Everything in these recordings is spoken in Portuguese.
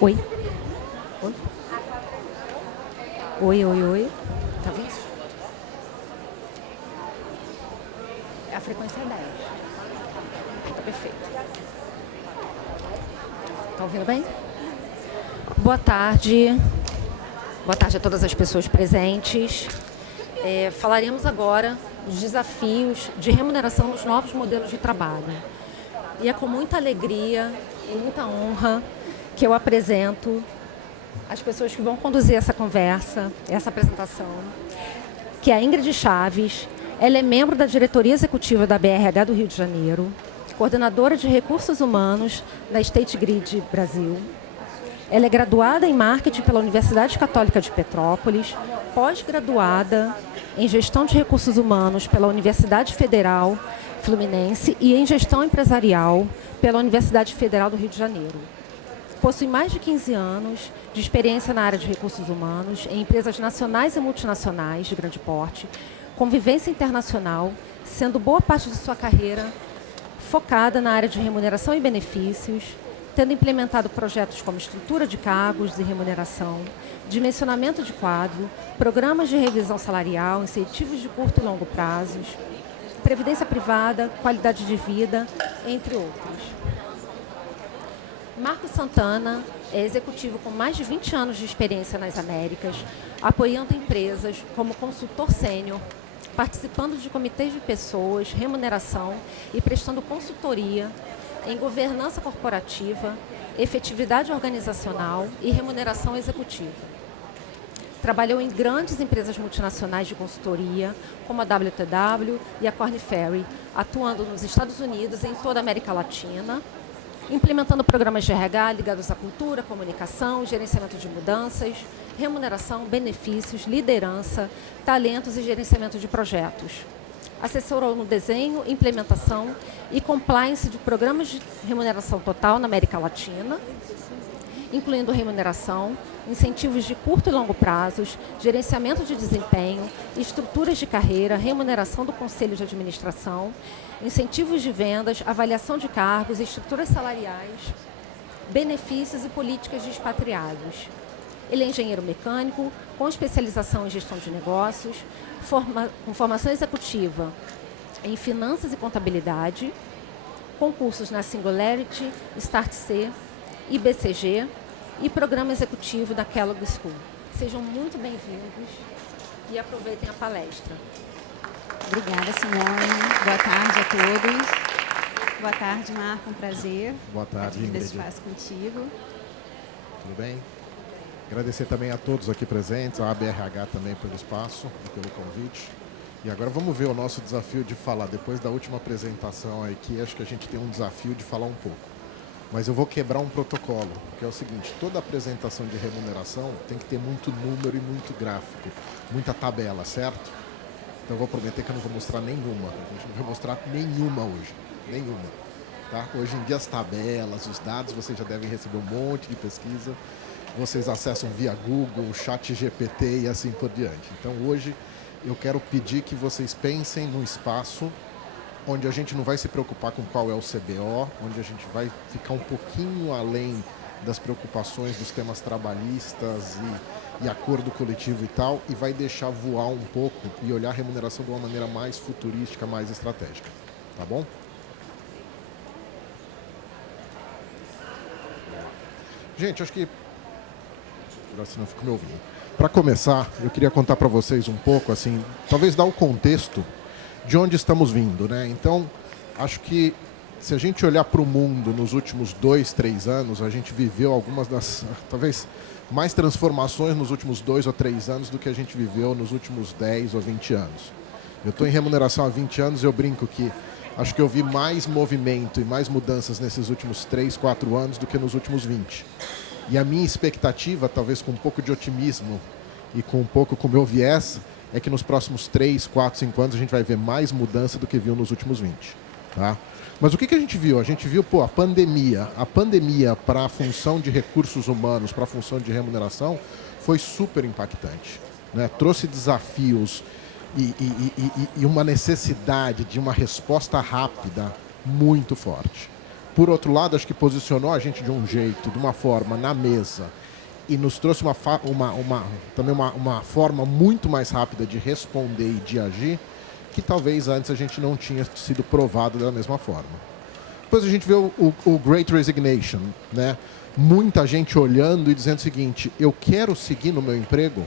Oi. Oi. Oi, oi, oi. Tá vendo? A frequência é 10. Tá perfeito. Tá ouvindo bem? Boa tarde. Boa tarde a todas as pessoas presentes. Falaremos agora dos desafios de remuneração nos novos modelos de trabalho. E é com muita alegria e muita honra que eu apresento as pessoas que vão conduzir essa conversa, essa apresentação, que é a Ingrid Chaves. Ela é membro da diretoria executiva da BRH do Rio de Janeiro, coordenadora de recursos humanos da State Grid Brasil. Ela é graduada em marketing pela Universidade Católica de Petrópolis, pós-graduada em gestão de recursos humanos pela Universidade Federal Fluminense e em gestão empresarial pela Universidade Federal do Rio de Janeiro. Possui mais de 15 anos de experiência na área de recursos humanos em empresas nacionais e multinacionais de grande porte, com vivência internacional, sendo boa parte de sua carreira focada na área de remuneração e benefícios, tendo implementado projetos como estrutura de cargos e remuneração, dimensionamento de quadro, programas de revisão salarial, incentivos de curto e longo prazos, previdência privada, qualidade de vida, entre outros. Marco Santana é executivo com mais de 20 anos de experiência nas Américas, apoiando empresas como consultor sênior, participando de comitês de pessoas, remuneração e prestando consultoria em governança corporativa, efetividade organizacional e remuneração executiva. Trabalhou em grandes empresas multinacionais de consultoria, como a WTW e a Korn Ferry, atuando nos Estados Unidos e em toda a América Latina, implementando programas de RH ligados à cultura, comunicação, gerenciamento de mudanças, remuneração, benefícios, liderança, talentos e gerenciamento de projetos. Assessorou no desenho, implementação e compliance de programas de remuneração total na América Latina, incluindo remuneração, incentivos de curto e longo prazos, gerenciamento de desempenho, estruturas de carreira, remuneração do conselho de administração, incentivos de vendas, avaliação de cargos, estruturas salariais, benefícios e políticas de expatriados. Ele é engenheiro mecânico, com especialização em gestão de negócios, com formação executiva em finanças e contabilidade, concursos na Singularity, Start-C, IBCG e programa executivo da Kellogg School. Sejam muito bem-vindos e aproveitem a palestra. Obrigada, Simone. Boa tarde a todos. Boa tarde, Marco. Um prazer. Boa tarde, Ingrid. Ingrid. Espaço contigo. Tudo bem? Agradecer também a todos aqui presentes, a ABRH também pelo espaço e pelo convite. E agora vamos ver o nosso desafio de falar. Depois da última apresentação aqui, acho que a gente tem um desafio de falar um pouco. Mas eu vou quebrar um protocolo, que é o seguinte: toda apresentação de remuneração tem que ter muito número e muito gráfico, muita tabela, certo? Então eu vou prometer que eu não vou mostrar nenhuma. A gente não vai mostrar nenhuma hoje. Nenhuma. Tá? Hoje em dia as tabelas, os dados, vocês já devem receber um monte de pesquisa. Vocês acessam via Google, ChatGPT e assim por diante. Então hoje eu quero pedir que vocês pensem num espaço onde a gente não vai se preocupar com qual é o CBO, onde a gente vai ficar um pouquinho além das preocupações dos temas trabalhistas e acordo coletivo e tal, e vai deixar voar um pouco e olhar a remuneração de uma maneira mais futurística, mais estratégica. Tá bom? Gente, acho que... Agora senão eu fico me ouvindo. Para começar, eu queria contar para vocês um pouco, assim, talvez dar o contexto de onde estamos vindo, né? Então, acho que se a gente olhar para o mundo nos últimos 2, 3 anos, a gente viveu algumas das, talvez, mais transformações nos últimos 2 ou 3 anos do que a gente viveu nos últimos 10 ou 20 anos. Eu estou em remuneração há 20 anos e eu brinco que acho que eu vi mais movimento e mais mudanças nesses últimos 3, 4 anos do que nos últimos 20. E a minha expectativa, talvez com um pouco de otimismo e com um pouco com o meu viés, é que nos próximos 3, 4, 5 anos a gente vai ver mais mudança do que viu nos últimos 20. Tá? Mas o que a gente viu? A gente viu a pandemia. A pandemia para a função de recursos humanos, para a função de remuneração, foi super impactante. Né? Trouxe desafios e uma necessidade de uma resposta rápida muito forte. Por outro lado, acho que posicionou a gente de um jeito, de uma forma, na mesa, e nos trouxe também uma forma muito mais rápida de responder e de agir, que talvez antes a gente não tinha sido provado da mesma forma. Depois a gente vê o Great Resignation, né? Muita gente olhando e dizendo o seguinte: eu quero seguir no meu emprego.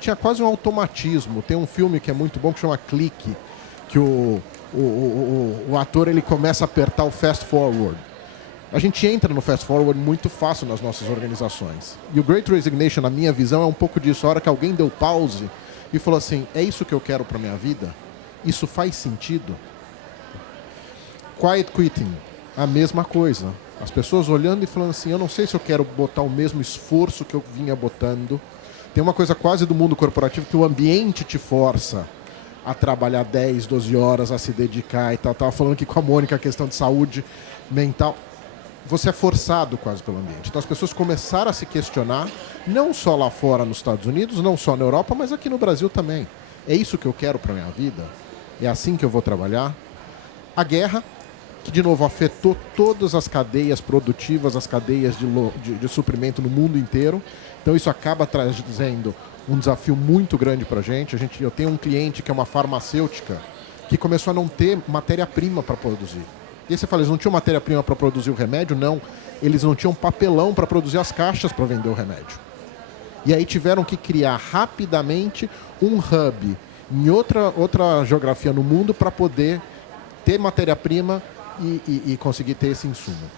Tinha quase um automatismo. Tem um filme que é muito bom que chama Clique, que o ator ele começa a apertar o fast forward. A gente entra no fast forward muito fácil nas nossas organizações. E o Great Resignation, na minha visão, é um pouco disso. A hora que alguém deu pause e falou assim: é isso que eu quero para minha vida? Isso faz sentido? Quiet quitting, a mesma coisa. As pessoas olhando e falando assim: eu não sei se eu quero botar o mesmo esforço que eu vinha botando. Tem uma coisa quase do mundo corporativo que o ambiente te força a trabalhar 10, 12 horas, a se dedicar e tal. Estava falando aqui com a Mônica a questão de saúde mental. Você é forçado quase pelo ambiente. Então as pessoas começaram a se questionar, não só lá fora nos Estados Unidos, não só na Europa, mas aqui no Brasil também. É isso que eu quero para a minha vida? É assim que eu vou trabalhar? A guerra, que de novo afetou todas as cadeias produtivas, as cadeias de suprimento no mundo inteiro. Então isso acaba trazendo um desafio muito grande para a gente. Eu tenho um cliente que é uma farmacêutica que começou a não ter matéria-prima para produzir. E aí você fala, eles não tinham matéria-prima para produzir o remédio? Não. Eles não tinham papelão para produzir as caixas para vender o remédio. E aí tiveram que criar rapidamente um hub em outra geografia no mundo para poder ter matéria-prima e conseguir ter esse insumo.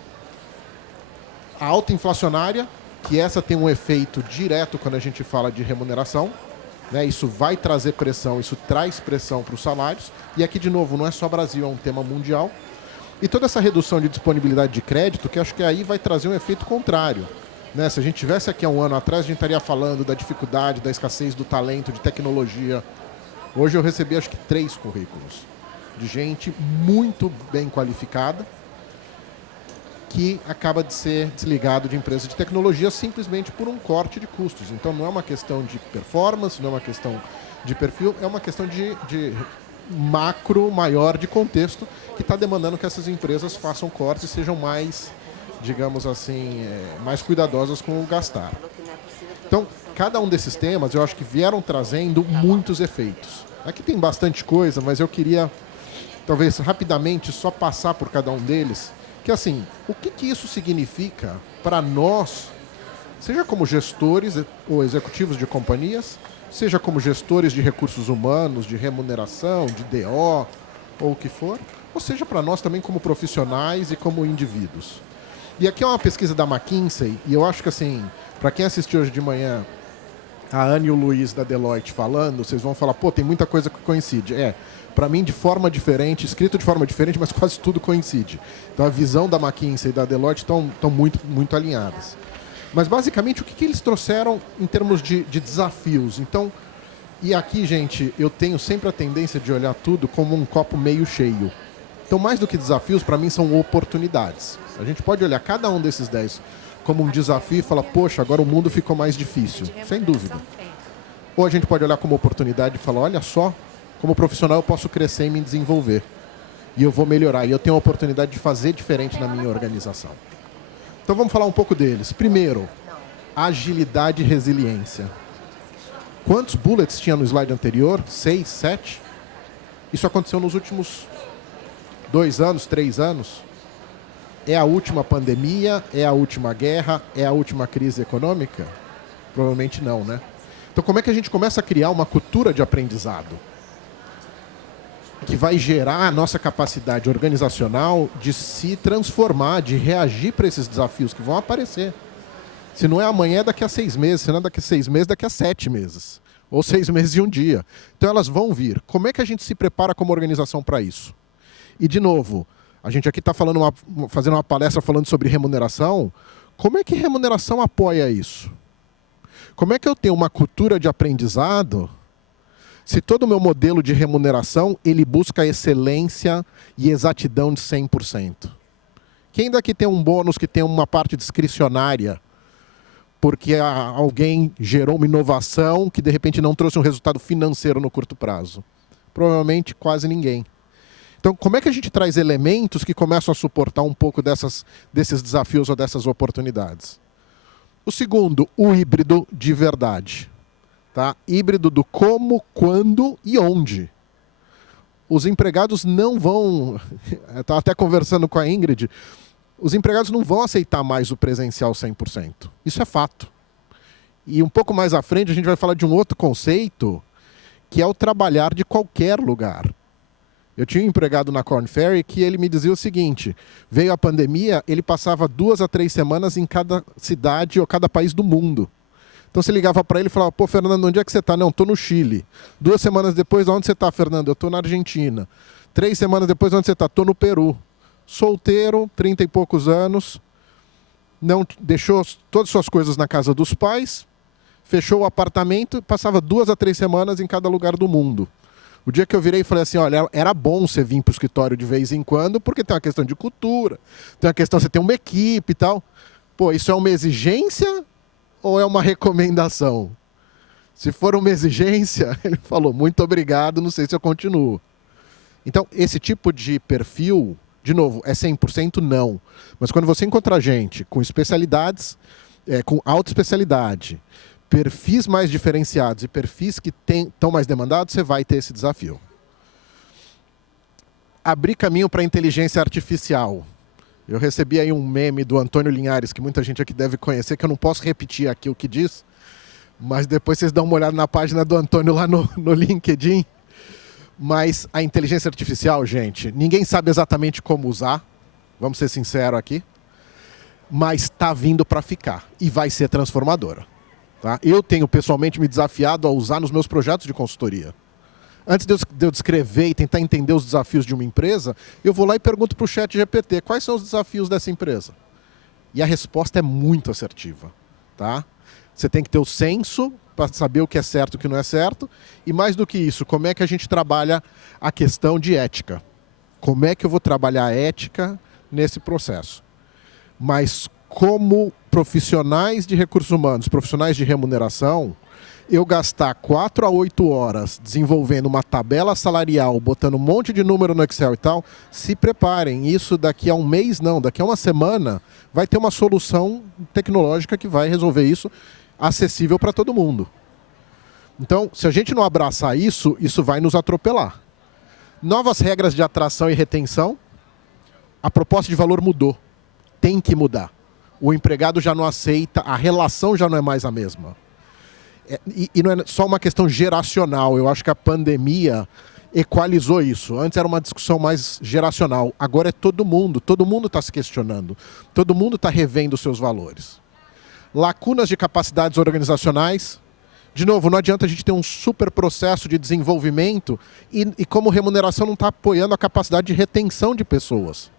A alta inflacionária, que essa tem um efeito direto quando a gente fala de remuneração, né? Isso vai trazer pressão, isso traz pressão para os salários. E aqui, de novo, não é só Brasil, é um tema mundial. E toda essa redução de disponibilidade de crédito, que acho que aí vai trazer um efeito contrário. Né? Se a gente tivesse aqui há um ano atrás, a gente estaria falando da dificuldade, da escassez do talento, de tecnologia. Hoje eu recebi, acho que 3 currículos de gente muito bem qualificada que acaba de ser desligado de empresa de tecnologia simplesmente por um corte de custos. Então não é uma questão de performance, não é uma questão de perfil, é uma questão de macro maior de contexto que está demandando que essas empresas façam cortes e sejam mais, digamos assim, mais cuidadosas com o gastar. Então, cada um desses temas eu acho que vieram trazendo muitos efeitos. Aqui tem bastante coisa, mas eu queria, talvez rapidamente, só passar por cada um deles, que assim, o que isso significa para nós, seja como gestores ou executivos de companhias, seja como gestores de recursos humanos, de remuneração, de DO, ou o que for, ou seja para nós também como profissionais e como indivíduos. E aqui é uma pesquisa da McKinsey, e eu acho que assim, para quem assistiu hoje de manhã a Ana e o Luiz da Deloitte falando, vocês vão falar, pô, tem muita coisa que coincide. Para mim, de forma diferente, escrito de forma diferente, mas quase tudo coincide. Então a visão da McKinsey e da Deloitte estão muito, muito alinhadas. Mas, basicamente, o que eles trouxeram em termos de desafios? Então, e aqui, gente, eu tenho sempre a tendência de olhar tudo como um copo meio cheio. Então, mais do que desafios, para mim, são oportunidades. A gente pode olhar cada um desses 10 como um desafio e falar, poxa, agora o mundo ficou mais difícil. Sem dúvida. Ou a gente pode olhar como oportunidade e falar, olha só, como profissional eu posso crescer e me desenvolver. E eu vou melhorar. E eu tenho a oportunidade de fazer diferente na minha organização. Então vamos falar um pouco deles. Primeiro, agilidade e resiliência. Quantos bullets tinha no slide anterior? 6, 7? Isso aconteceu nos últimos 2 anos, 3 anos? É a última pandemia? É a última guerra? É a última crise econômica? Provavelmente não, né? Então como é que a gente começa a criar uma cultura de aprendizado que vai gerar a nossa capacidade organizacional de se transformar, de reagir para esses desafios que vão aparecer? Se não é amanhã, é daqui a 6 meses. Se não é daqui a 6 meses, daqui a 7 meses. Ou 6 meses e um dia. Então elas vão vir. Como é que a gente se prepara como organização para isso? E, de novo, a gente aqui está fazendo uma palestra falando sobre remuneração. Como é que remuneração apoia isso? Como é que eu tenho uma cultura de aprendizado se todo o meu modelo de remuneração ele busca excelência e exatidão de 100%? Quem daqui tem um bônus que tem uma parte discricionária porque alguém gerou uma inovação que de repente não trouxe um resultado financeiro no curto prazo? Provavelmente quase ninguém. Então, como é que a gente traz elementos que começam a suportar um pouco desses desafios ou dessas oportunidades? O segundo, o híbrido de verdade. Tá? Híbrido do como, quando e onde. Os empregados não vão... Eu estava até conversando com a Ingrid. Os empregados não vão aceitar mais o presencial 100%. Isso é fato. E um pouco mais à frente a gente vai falar de um outro conceito, que é o trabalhar de qualquer lugar. Eu tinha um empregado na Korn Ferry que ele me dizia o seguinte: veio a pandemia, ele passava 2 a 3 semanas em cada cidade ou cada país do mundo. Então você ligava para ele e falava: pô, Fernando, onde é que você está? Não, estou no Chile. 2 semanas depois, onde você está, Fernando? Eu estou na Argentina. 3 semanas depois, onde você está? Estou no Peru. Solteiro, 30 e poucos anos, não deixou todas as suas coisas na casa dos pais, fechou o apartamento, passava 2 a 3 semanas em cada lugar do mundo. O dia que eu virei e falei assim: olha, era bom você vir para o escritório de vez em quando, porque tem uma questão de cultura, tem uma questão de você ter uma equipe e tal. Pô, isso é uma exigência ou é uma recomendação? Se for uma exigência, ele falou: muito obrigado, não sei se eu continuo. Então, esse tipo de perfil, de novo, é 100% não. Mas quando você encontra gente com especialidades, com alta especialidade, perfis mais diferenciados e perfis que estão mais demandados, você vai ter esse desafio. Abrir caminho para a inteligência artificial. Eu recebi aí um meme do Antônio Linhares, que muita gente aqui deve conhecer, que eu não posso repetir aqui o que diz, mas depois vocês dão uma olhada na página do Antônio lá no LinkedIn. Mas a inteligência artificial, gente, ninguém sabe exatamente como usar, vamos ser sinceros aqui, mas está vindo para ficar e vai ser transformadora. Tá? Eu tenho pessoalmente me desafiado a usar nos meus projetos de consultoria. Antes de eu descrever e tentar entender os desafios de uma empresa, eu vou lá e pergunto para o ChatGPT quais são os desafios dessa empresa. E a resposta é muito assertiva. Tá? Você tem que ter o senso para saber o que é certo e o que não é certo. E mais do que isso, como é que a gente trabalha a questão de ética? Como é que eu vou trabalhar a ética nesse processo? Mas como profissionais de recursos humanos, profissionais de remuneração, eu gastar 4 a 8 horas desenvolvendo uma tabela salarial, botando um monte de número no Excel e tal, se preparem. Isso daqui a um mês, não, daqui a uma semana, vai ter uma solução tecnológica que vai resolver isso, acessível para todo mundo. Então, se a gente não abraçar isso, isso vai nos atropelar. Novas regras de atração e retenção. A proposta de valor mudou. Tem que mudar. O empregado já não aceita, a relação já não é mais a mesma. E não é só uma questão geracional. Eu acho que a pandemia equalizou isso. Antes era uma discussão mais geracional. Agora é todo mundo está se questionando. Todo mundo está revendo os seus valores. Lacunas de capacidades organizacionais. De novo, não adianta a gente ter um super processo de desenvolvimento e como remuneração não está apoiando a capacidade de retenção de pessoas.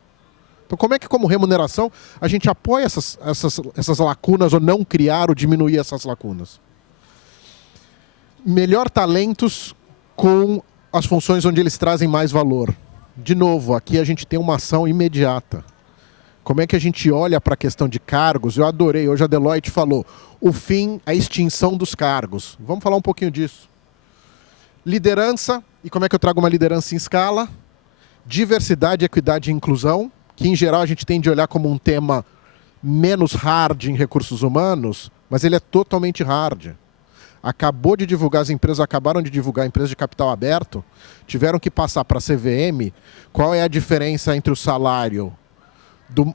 Então, como é que, como remuneração, a gente apoia essas lacunas ou não criar ou diminuir essas lacunas? Melhor talentos com as funções onde eles trazem mais valor. De novo, aqui a gente tem uma ação imediata. Como é que a gente olha para a questão de cargos? Eu adorei, hoje a Deloitte falou, o fim, a extinção dos cargos. Vamos falar um pouquinho disso. Liderança, e como é que eu trago uma liderança em escala? Diversidade, equidade e inclusão, que em geral a gente tende a olhar como um tema menos hard em recursos humanos, mas ele é totalmente hard. Acabou de divulgar, as empresas acabaram de divulgar, empresas de capital aberto, tiveram que passar para a CVM qual é a diferença entre o salário,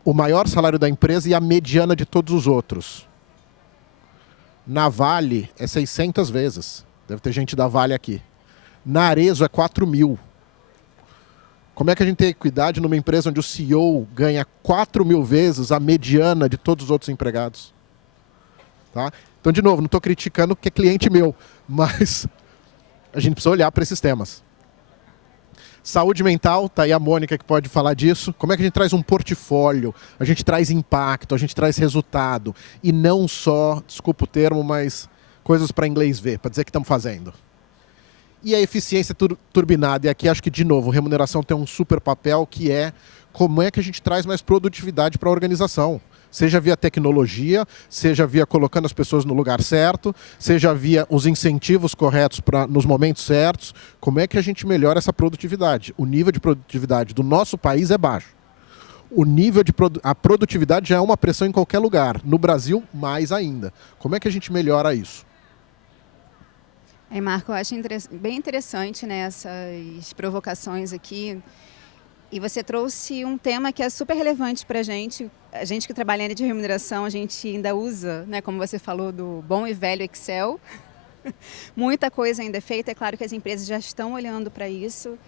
o maior salário da empresa e a mediana de todos os outros. Na Vale é 600 vezes. Deve ter gente da Vale aqui. Na Arezzo é 4.000. Como é que a gente tem equidade numa empresa onde o CEO ganha 4.000 vezes a mediana de todos os outros empregados? Tá? Então, de novo, não estou criticando porque é cliente meu, mas a gente precisa olhar para esses temas. Saúde mental, tá aí a Mônica que pode falar disso. Como é que a gente traz um portfólio? A gente traz impacto, a gente traz resultado. E não só, desculpa o termo, mas coisas para inglês ver, para dizer que estamos fazendo. E a eficiência turbinada. E aqui acho que, de novo, remuneração tem um super papel que é como é que a gente traz mais produtividade para a organização. Seja via tecnologia, seja via colocando as pessoas no lugar certo, seja via os incentivos corretos nos momentos certos. Como é que a gente melhora essa produtividade? O nível de produtividade do nosso país é baixo. O nível de a produtividade já é uma pressão em qualquer lugar. No Brasil, mais ainda. Como é que a gente melhora isso? Marco, eu acho bem interessante, né, essas provocações aqui. E você trouxe um tema que é super relevante para a gente que trabalha na área de remuneração, a gente ainda usa, né, como você falou, do bom e velho Excel. Muita coisa ainda é feita, é claro que as empresas já estão olhando para isso,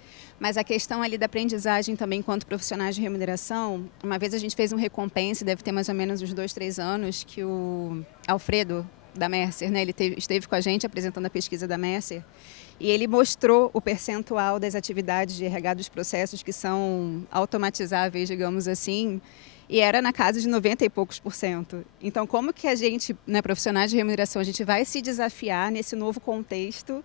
mas a questão ali da aprendizagem também enquanto profissionais de remuneração, uma vez a gente fez um recompense, deve ter mais ou menos uns 2, 3 anos, que o Alfredo, da Mercer, né, ele esteve com a gente apresentando a pesquisa da Mercer, e ele mostrou o percentual das atividades de RH dos processos que são automatizáveis, digamos assim, e era na casa de 90 e poucos %. Então, como que a gente, né, profissionais de remuneração, a gente vai se desafiar nesse novo contexto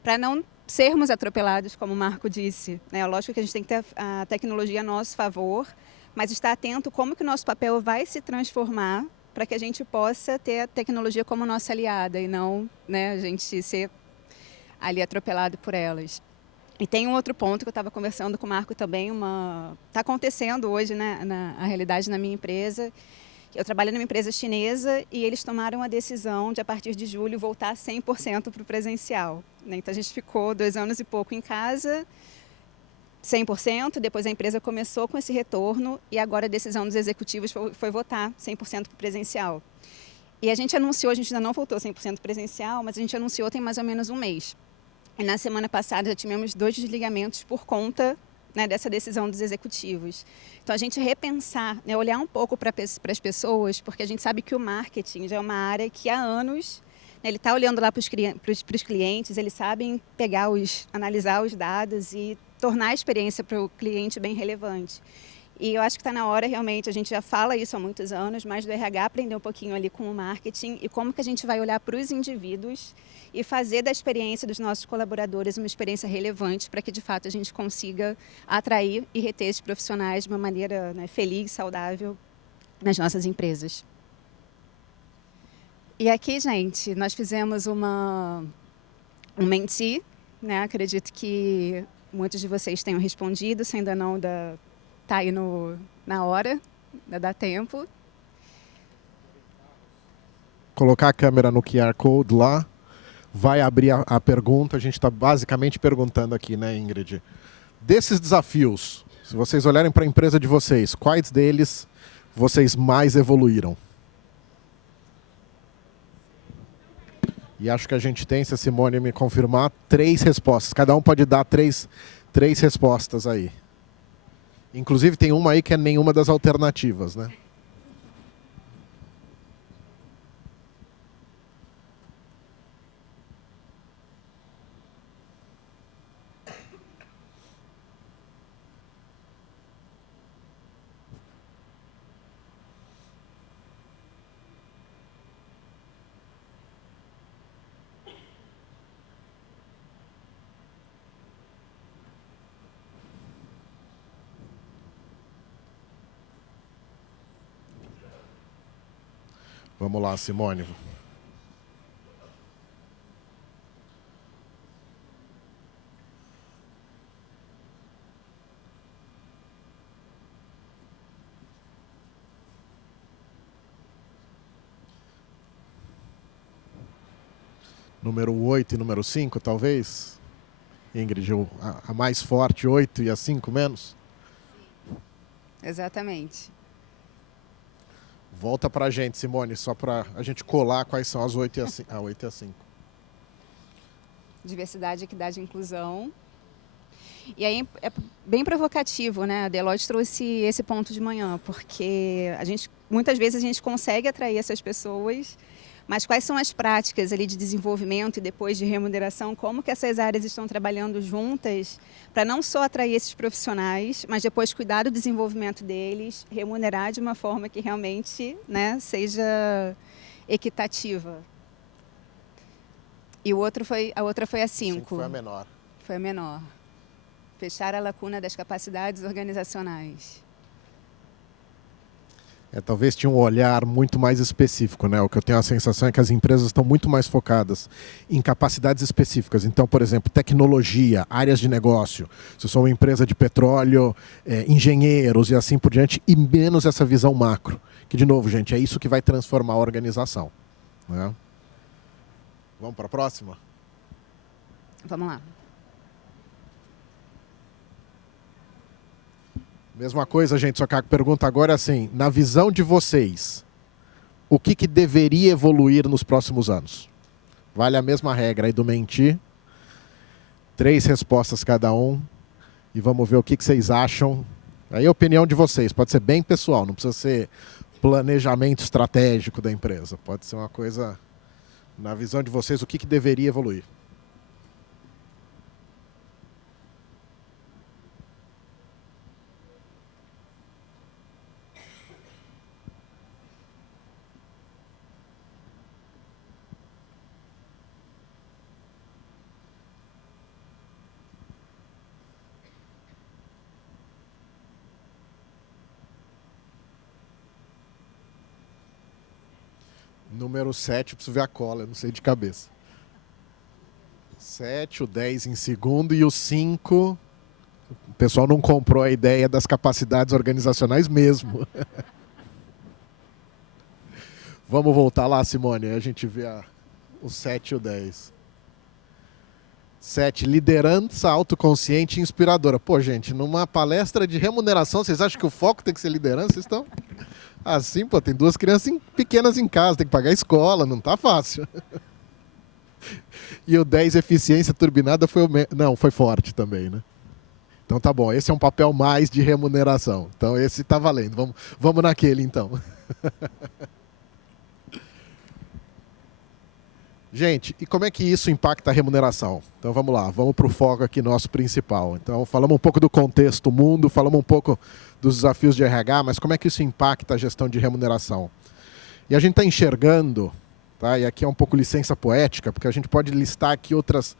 para não sermos atropelados, como o Marco disse, né? Lógico que a gente tem que ter a tecnologia a nosso favor, mas estar atento como que o nosso papel vai se transformar para que a gente possa ter a tecnologia como nossa aliada e não, né, a gente ser ali atropelado por elas. E tem um outro ponto que eu estava conversando com o Marco também, está acontecendo hoje, né, a realidade na minha empresa. Eu trabalho numa empresa chinesa e eles tomaram a decisão de, a partir de julho, voltar 100% para o presencial. Né? Então, a gente ficou 2 anos e pouco em casa, 100%, depois a empresa começou com esse retorno e agora a decisão dos executivos foi votar 100% para o presencial. E a gente anunciou, a gente ainda não voltou 100% presencial, mas a gente anunciou tem mais ou menos um mês. E na semana passada já tivemos 2 desligamentos por conta, né, dessa decisão dos executivos. Então, a gente repensar, né, olhar um pouco para as pessoas, porque a gente sabe que o marketing já é uma área que há anos, né, ele está olhando lá para os clientes, eles sabem analisar os dados e tornar a experiência para o cliente bem relevante. E eu acho que está na hora, realmente, a gente já fala isso há muitos anos, mas do RH aprender um pouquinho ali com o marketing e como que a gente vai olhar para os indivíduos e fazer da experiência dos nossos colaboradores uma experiência relevante para que, de fato, a gente consiga atrair e reter esses profissionais de uma maneira, né, feliz, saudável nas nossas empresas. E aqui, gente, nós fizemos um menti, né? Acredito que muitos de vocês tenham respondido, se ainda não, está aí na hora, dá tempo. Colocar a câmera no QR Code lá, vai abrir a pergunta. A gente está basicamente perguntando aqui, né, Ingrid? Desses desafios, se vocês olharem para a empresa de vocês, quais deles vocês mais evoluíram? E acho que a gente tem, se a Simone me confirmar, 3 respostas. Cada um pode dar três respostas aí. Inclusive tem uma aí que é nenhuma das alternativas, né? Vamos lá, Simone. Número 8 e número 5, talvez? Ingrid, a mais forte, 8 e a 5 menos? Exatamente. Volta para a gente, Simone, só para a gente colar quais são as 8 e a 5. Ah, 8 e a 5. Diversidade, equidade e inclusão. E aí é bem provocativo, né? A Deloitte trouxe esse ponto de manhã, porque muitas vezes a gente consegue atrair essas pessoas, mas quais são as práticas ali de desenvolvimento e depois de remuneração, como que essas áreas estão trabalhando juntas para não só atrair esses profissionais, mas depois cuidar do desenvolvimento deles, remunerar de uma forma que realmente, né, seja equitativa. E a outra foi a 5. Foi a menor. Foi a menor. Fechar a lacuna das capacidades organizacionais. Talvez tinha um olhar muito mais específico, né? O que eu tenho a sensação é que as empresas estão muito mais focadas em capacidades específicas. Então, por exemplo, tecnologia, áreas de negócio. Se eu sou uma empresa de petróleo, engenheiros e assim por diante, e menos essa visão macro. Que, de novo, gente, é isso que vai transformar a organização, né? Vamos para a próxima? Vamos lá. Mesma coisa, gente, só que a pergunta agora é assim, na visão de vocês, o que deveria evoluir nos próximos anos? Vale a mesma regra aí do mentir. 3 respostas cada um. E vamos ver o que vocês acham. Aí a opinião de vocês, pode ser bem pessoal, não precisa ser planejamento estratégico da empresa. Pode ser uma coisa, na visão de vocês, o que deveria evoluir. Número 7, preciso ver a cola, eu não sei de cabeça. 7, o 10 em segundo e o 5... O pessoal não comprou a ideia das capacidades organizacionais mesmo. Vamos voltar lá, Simone, aí a gente vê o 7 e o 10. 7, liderança autoconsciente e inspiradora. Pô, gente, numa palestra de remuneração, vocês acham que o foco tem que ser liderança? Vocês estão... Assim, pô, tem 2 crianças pequenas em casa, tem que pagar a escola, não tá fácil. E o 10, eficiência turbinada, não, foi forte também, né? Então tá bom, esse é um papel mais de remuneração. Então esse tá valendo, vamos naquele então. Gente, e como é que isso impacta a remuneração? Então vamos lá, vamos para o foco aqui nosso principal. Então falamos um pouco do contexto mundo, falamos um pouco dos desafios de RH, mas como é que isso impacta a gestão de remuneração? E a gente está enxergando, tá? E aqui é um pouco licença poética, porque a gente pode listar aqui outras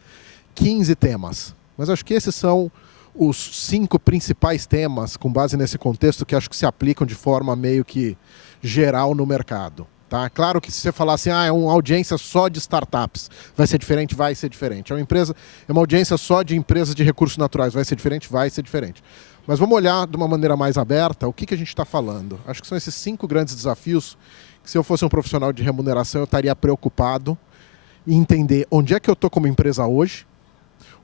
15 temas. Mas acho que esses são os 5 principais temas, com base nesse contexto, que acho que se aplicam de forma meio que geral no mercado. Tá? Claro que se você falar assim, é uma audiência só de startups, vai ser diferente? Vai ser diferente. É uma audiência só de empresas de recursos naturais, vai ser diferente? Vai ser diferente. Mas vamos olhar de uma maneira mais aberta o que a gente está falando. Acho que são esses 5 grandes desafios que, se eu fosse um profissional de remuneração, eu estaria preocupado em entender onde é que eu estou como empresa hoje,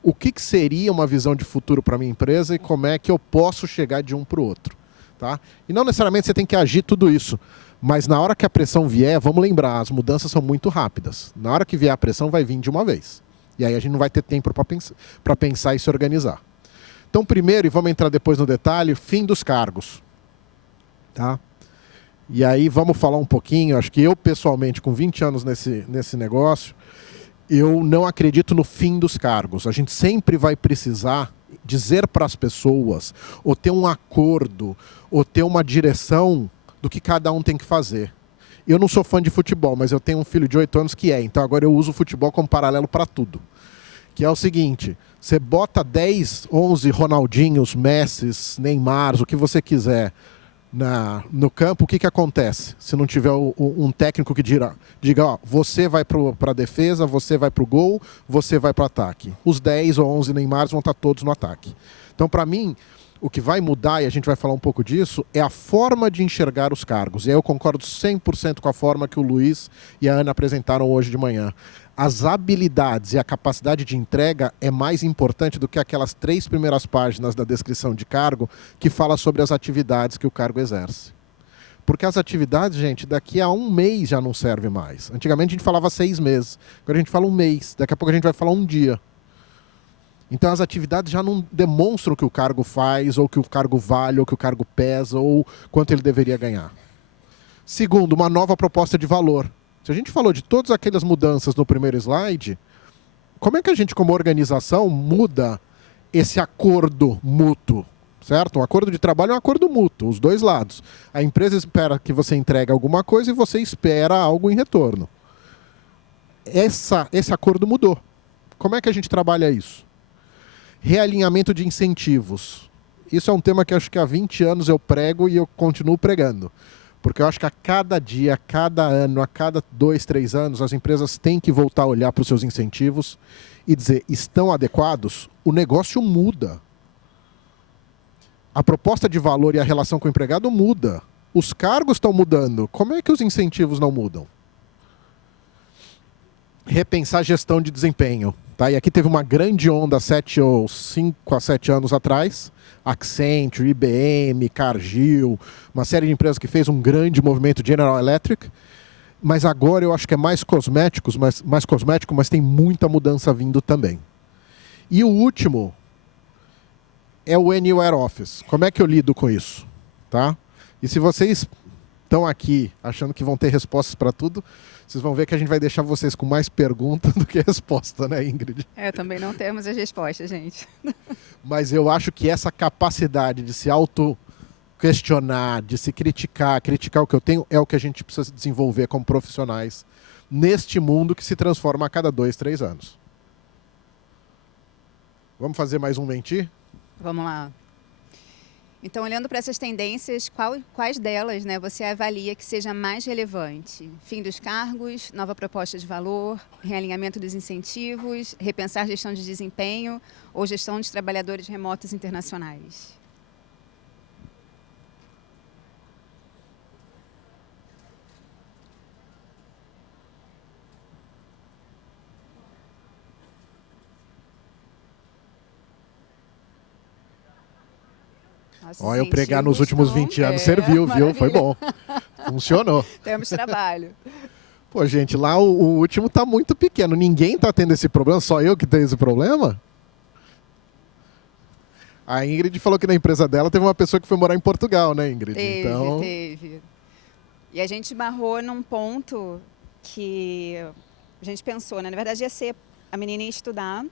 o que seria uma visão de futuro para a minha empresa e como é que eu posso chegar de um para o outro. Tá? E não necessariamente você tem que agir tudo isso. Mas na hora que a pressão vier, vamos lembrar, as mudanças são muito rápidas. Na hora que vier a pressão, vai vir de uma vez. E aí a gente não vai ter tempo para pensar e se organizar. Então, primeiro, e vamos entrar depois no detalhe, fim dos cargos. Tá? E aí vamos falar um pouquinho, acho que eu pessoalmente, com 20 anos nesse negócio, eu não acredito no fim dos cargos. A gente sempre vai precisar dizer para as pessoas, ou ter um acordo, ou ter uma direção do que cada um tem que fazer. Eu não sou fã de futebol, mas eu tenho um filho de 8 anos que é. Então agora eu uso o futebol como paralelo para tudo. Que é o seguinte, você bota 10, 11 Ronaldinhos, Messis, Neymars, o que você quiser no campo, o que acontece? Se não tiver um técnico que diga, ó, você vai para a defesa, você vai para o gol, você vai para o ataque. Os 10 ou 11 Neymars vão estar todos no ataque. Então, para mim, o que vai mudar, e a gente vai falar um pouco disso, é a forma de enxergar os cargos. E aí eu concordo 100% com a forma que o Luiz e a Ana apresentaram hoje de manhã. As habilidades e a capacidade de entrega é mais importante do que aquelas 3 primeiras páginas da descrição de cargo que fala sobre as atividades que o cargo exerce. Porque as atividades, gente, daqui a 1 mês já não serve mais. Antigamente a gente falava 6 meses, agora a gente fala 1 mês, daqui a pouco a gente vai falar 1 dia. Então as atividades já não demonstram o que o cargo faz, ou o que o cargo vale, ou o que o cargo pesa, ou quanto ele deveria ganhar. Segundo, uma nova proposta de valor. Se a gente falou de todas aquelas mudanças no primeiro slide, como é que a gente, como organização, muda esse acordo mútuo? Certo? Um acordo de trabalho é um acordo mútuo, os 2 lados. A empresa espera que você entregue alguma coisa e você espera algo em retorno. Esse acordo mudou. Como é que a gente trabalha isso? Realinhamento de incentivos. Isso é um tema que acho que há 20 anos eu prego e eu continuo pregando. Porque eu acho que a cada dia, a cada ano, a cada 2, 3 anos, as empresas têm que voltar a olhar para os seus incentivos e dizer, estão adequados? O negócio muda. A proposta de valor e a relação com o empregado muda. Os cargos estão mudando. Como é que os incentivos não mudam? Repensar a gestão de desempenho. Tá? E aqui teve uma grande onda 5 a 7 anos atrás. Accenture, IBM, Cargill, uma série de empresas que fez um grande movimento, General Electric. Mas agora eu acho que é mais cosmético, mas tem muita mudança vindo também. E o último é o Anywhere Office. Como é que eu lido com isso? Tá? E se vocês estão aqui achando que vão ter respostas para tudo, vocês vão ver que a gente vai deixar vocês com mais perguntas do que resposta, né, Ingrid? Também não temos as respostas, gente. Mas eu acho que essa capacidade de se auto-questionar, de se criticar o que eu tenho, é o que a gente precisa desenvolver como profissionais neste mundo que se transforma a cada 2, 3 anos. Vamos fazer mais um mentir? Vamos lá. Então, olhando para essas tendências, quais delas, né, você avalia que seja mais relevante? Fim dos cargos, nova proposta de valor, realinhamento dos incentivos, repensar gestão de desempenho ou gestão de trabalhadores remotos internacionais? Ó, eu pregar nos últimos 20 anos serviu, viu? Foi bom. Funcionou. Temos trabalho. Pô, gente, lá o último tá muito pequeno. Ninguém tá tendo esse problema, só eu que tenho esse problema? A Ingrid falou que na empresa dela teve uma pessoa que foi morar em Portugal, né, Ingrid? Teve. E a gente barrou num ponto que a gente pensou, né? Na verdade ia ser a menina ia estudar,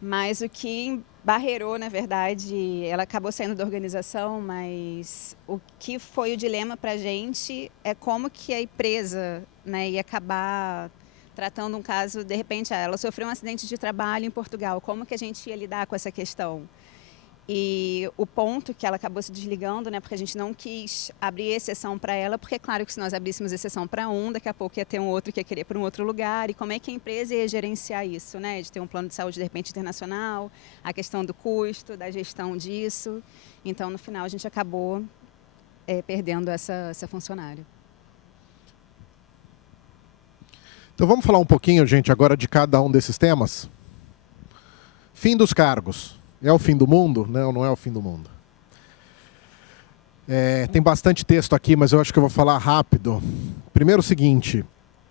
mas o que barreirou, na verdade, ela acabou saindo da organização, mas o que foi o dilema para a gente é como que a empresa, né, ia acabar tratando um caso, de repente, ela sofreu um acidente de trabalho em Portugal, como que a gente ia lidar com essa questão? E o ponto que ela acabou se desligando, né, porque a gente não quis abrir exceção para ela, porque é claro que se nós abríssemos exceção para um, daqui a pouco ia ter um outro que ia querer para um outro lugar, e como é que a empresa ia gerenciar isso, né, de ter um plano de saúde de repente internacional, a questão do custo, da gestão disso. Então, no final, a gente acabou perdendo essa funcionária. Então vamos falar um pouquinho, gente, agora de cada um desses temas? Fim dos cargos. É o fim do mundo? Não, não é o fim do mundo. Tem bastante texto aqui, mas eu acho que eu vou falar rápido. Primeiro o seguinte,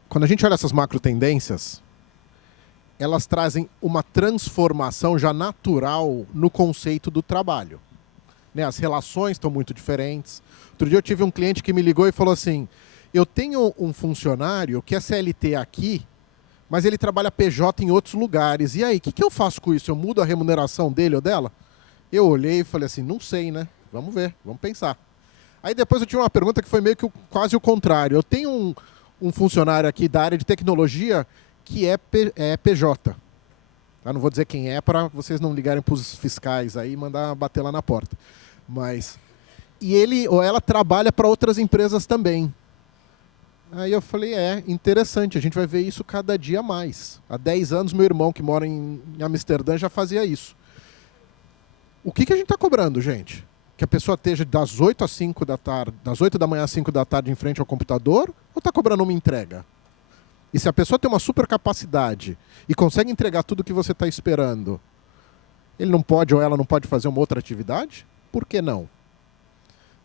quando a gente olha essas macro tendências, elas trazem uma transformação já natural no conceito do trabalho. Né? As relações estão muito diferentes. Outro dia eu tive um cliente que me ligou e falou assim, eu tenho um funcionário que é CLT aqui, mas ele trabalha PJ em outros lugares. E aí, o que eu faço com isso? Eu mudo a remuneração dele ou dela? Eu olhei e falei assim, não sei, né? Vamos ver, vamos pensar. Aí depois eu tive uma pergunta que foi meio que quase o contrário. Eu tenho um funcionário aqui da área de tecnologia que é PJ. Tá? Não vou dizer quem é para vocês não ligarem para os fiscais aí e mandar bater lá na porta. E ele ou ela trabalha para outras empresas também. Aí eu falei, interessante, a gente vai ver isso cada dia mais. Há 10 anos, meu irmão, que mora em Amsterdã, já fazia isso. O que a gente está cobrando, gente? Que a pessoa esteja das 8 às 5 da tarde, das 8 da manhã às 5 da tarde em frente ao computador, ou está cobrando uma entrega? E se a pessoa tem uma super capacidade e consegue entregar tudo o que você está esperando, ele não pode ou ela não pode fazer uma outra atividade? Por que não?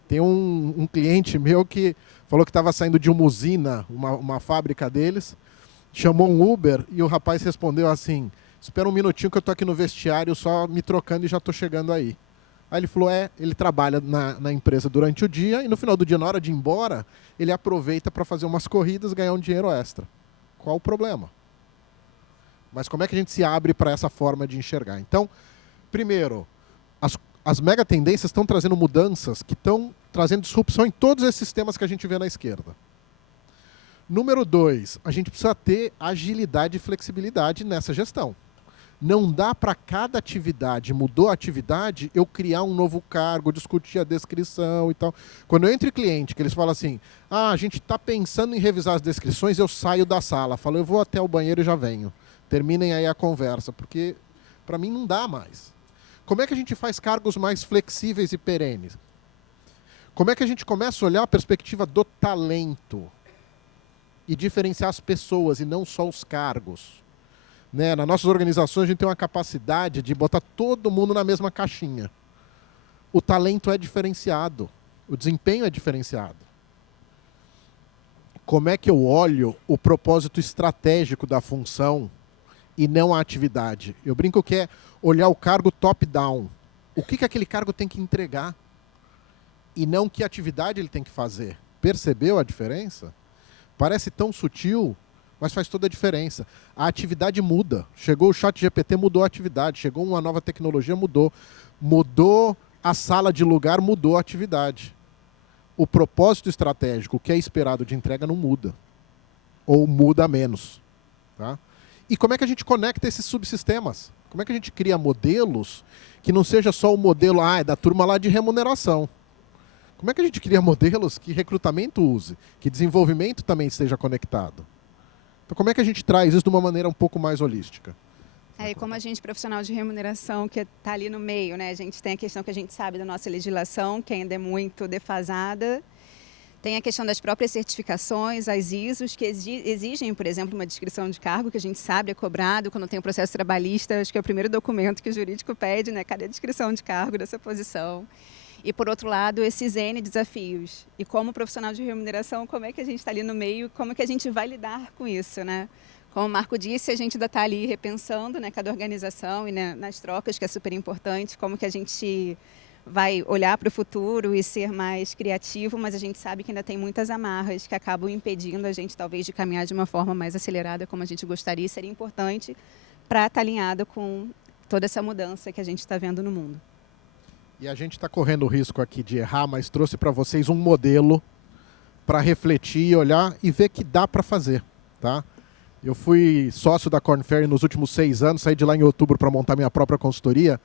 Tem um cliente meu que falou que estava saindo de uma usina, uma fábrica deles, chamou um Uber e o rapaz respondeu assim, espera um minutinho que eu estou aqui no vestiário só me trocando e já estou chegando aí. Aí ele falou, ele trabalha na empresa durante o dia e no final do dia, na hora de ir embora, ele aproveita para fazer umas corridas e ganhar um dinheiro extra. Qual o problema? Mas como é que a gente se abre para essa forma de enxergar? Então, primeiro, as mega tendências estão trazendo mudanças que estão trazendo disrupção em todos esses temas que a gente vê na esquerda. Número 2, a gente precisa ter agilidade e flexibilidade nessa gestão. Não dá para cada atividade, mudou a atividade, eu criar um novo cargo, discutir a descrição e tal. Quando eu entro em cliente, que eles falam assim, a gente está pensando em revisar as descrições, eu saio da sala, falo, eu vou até o banheiro e já venho. Terminem aí a conversa, porque para mim não dá mais. Como é que a gente faz cargos mais flexíveis e perenes? Como é que a gente começa a olhar a perspectiva do talento e diferenciar as pessoas e não só os cargos? Né? Nas nossas organizações a gente tem uma capacidade de botar todo mundo na mesma caixinha. O talento é diferenciado, o desempenho é diferenciado. Como é que eu olho o propósito estratégico da função e não a atividade? Eu brinco que é olhar o cargo top-down. O que aquele cargo tem que entregar? E não que atividade ele tem que fazer. Percebeu a diferença? Parece tão sutil, mas faz toda a diferença. A atividade muda. Chegou o ChatGPT, mudou a atividade. Chegou uma nova tecnologia, mudou. Mudou a sala de lugar, mudou a atividade. O propósito estratégico, o que é esperado de entrega, não muda. Ou muda menos. Tá? E como é que a gente conecta esses subsistemas? Como é que a gente cria modelos que não seja só o modelo é da turma lá de remuneração? Como é que a gente cria modelos que recrutamento use, que desenvolvimento também esteja conectado? Então, como é que a gente traz isso de uma maneira um pouco mais holística? E como a gente, profissional de remuneração, que está ali no meio, né? A gente tem a questão que a gente sabe da nossa legislação, que ainda é muito defasada. Tem a questão das próprias certificações, as ISOs, que exigem, por exemplo, uma descrição de cargo, que a gente sabe é cobrado quando tem um processo trabalhista. Acho que é o primeiro documento que o jurídico pede, né? Cadê a descrição de cargo dessa posição? E, por outro lado, esses N desafios. E como profissional de remuneração, como é que a gente está ali no meio, como é que a gente vai lidar com isso, né? Como o Marco disse, a gente ainda está ali repensando, né, cada organização e, né, nas trocas, que é super importante, como que a gente vai olhar para o futuro e ser mais criativo, mas a gente sabe que ainda tem muitas amarras que acabam impedindo a gente, talvez, de caminhar de uma forma mais acelerada, como a gente gostaria, e seria importante para estar alinhado com toda essa mudança que a gente está vendo no mundo. E a gente está correndo o risco aqui de errar, mas trouxe para vocês um modelo para refletir, olhar e ver que dá para fazer. Tá? Eu fui sócio da Korn Ferry nos últimos 6 anos, saí de lá em outubro para montar minha própria consultoria,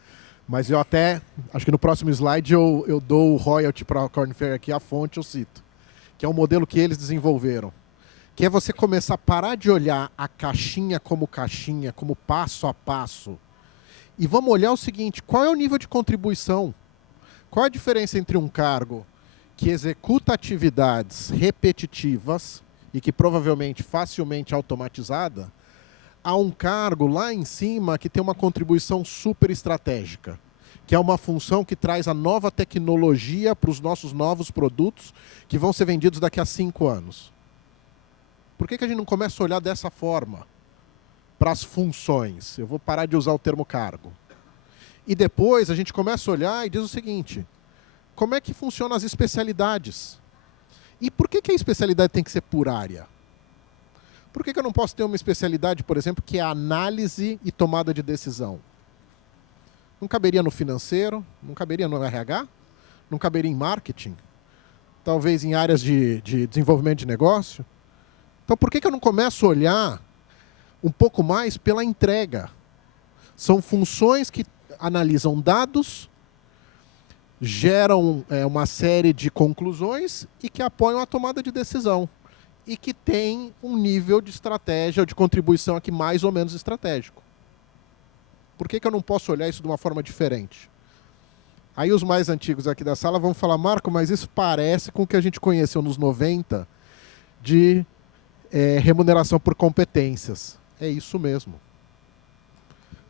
mas eu até, acho que no próximo slide eu dou o royalty para a Korn Ferry aqui, a fonte eu cito, que é um modelo que eles desenvolveram, que é você começar a parar de olhar a caixinha, como passo a passo, e vamos olhar o seguinte, qual é o nível de contribuição? Qual é a diferença entre um cargo que executa atividades repetitivas e que provavelmente facilmente automatizada, a um cargo lá em cima que tem uma contribuição super estratégica, que é uma função que traz a nova tecnologia para os nossos novos produtos que vão ser vendidos daqui a 5 anos? Por que a gente não começa a olhar dessa forma para as funções? Eu vou parar de usar o termo cargo. E depois a gente começa a olhar e diz o seguinte, como é que funcionam as especialidades? E por que a especialidade tem que ser por área? Por que eu não posso ter uma especialidade, por exemplo, que é a análise e tomada de decisão? Não caberia no financeiro? Não caberia no RH? Não caberia em marketing? Talvez em áreas de desenvolvimento de negócio? Então por que eu não começo a olhar um pouco mais pela entrega? São funções que analisam dados, geram uma série de conclusões e que apoiam a tomada de decisão. E que tem um nível de estratégia, de contribuição aqui mais ou menos estratégico. Por que eu não posso olhar isso de uma forma diferente? Aí os mais antigos aqui da sala vão falar, Marco, mas isso parece com o que a gente conheceu nos 90 de remuneração por competências. É isso mesmo.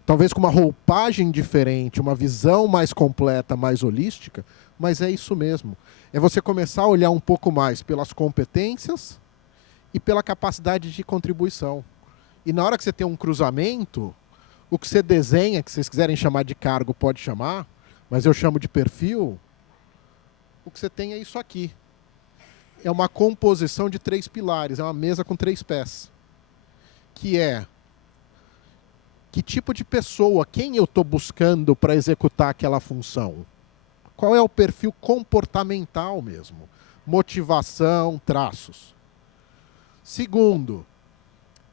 Talvez com uma roupagem diferente, uma visão mais completa, mais holística, mas é isso mesmo. É você começar a olhar um pouco mais pelas competências e pela capacidade de contribuição. E na hora que você tem um cruzamento, o que você desenha, que vocês quiserem chamar de cargo, pode chamar, mas eu chamo de perfil, o que você tem é isso aqui. É uma composição de 3 pilares, é uma mesa com 3 pés. Que é que tipo de pessoa, quem eu estou buscando para executar aquela função? Qual é o perfil comportamental mesmo? Motivação, traços. Segundo,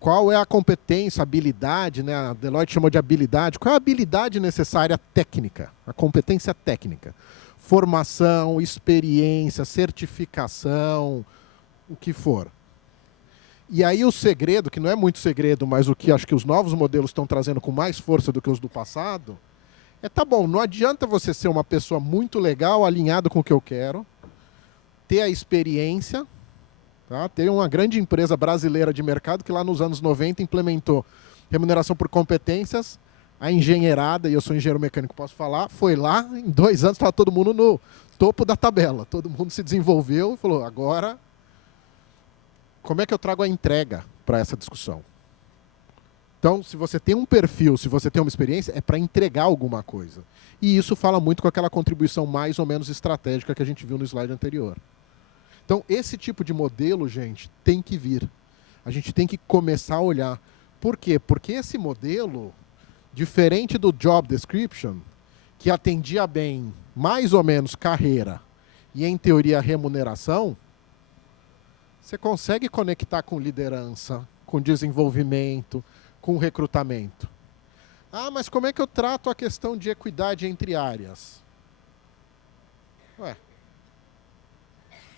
qual é a competência, habilidade, né? A Deloitte chamou de habilidade. Qual é a habilidade necessária técnica? A competência técnica. Formação, experiência, certificação, o que for. E aí o segredo, que não é muito segredo, mas o que acho que os novos modelos estão trazendo com mais força do que os do passado, tá bom, não adianta você ser uma pessoa muito legal, alinhado com o que eu quero, ter a experiência, tá? Tem uma grande empresa brasileira de mercado que lá nos anos 90 implementou remuneração por competências, a engenheirada, e eu sou engenheiro mecânico, posso falar, foi lá, em 2 anos estava todo mundo no topo da tabela, todo mundo se desenvolveu e falou, agora, como é que eu trago a entrega para essa discussão? Então, se você tem um perfil, se você tem uma experiência, é para entregar alguma coisa. E isso fala muito com aquela contribuição mais ou menos estratégica que a gente viu no slide anterior. Então, esse tipo de modelo, gente, tem que vir. A gente tem que começar a olhar. Por quê? Porque esse modelo, diferente do job description, que atendia bem mais ou menos carreira e, em teoria, remuneração, você consegue conectar com liderança, com desenvolvimento, com recrutamento. Ah, mas como é que eu trato a questão de equidade entre áreas? Ué,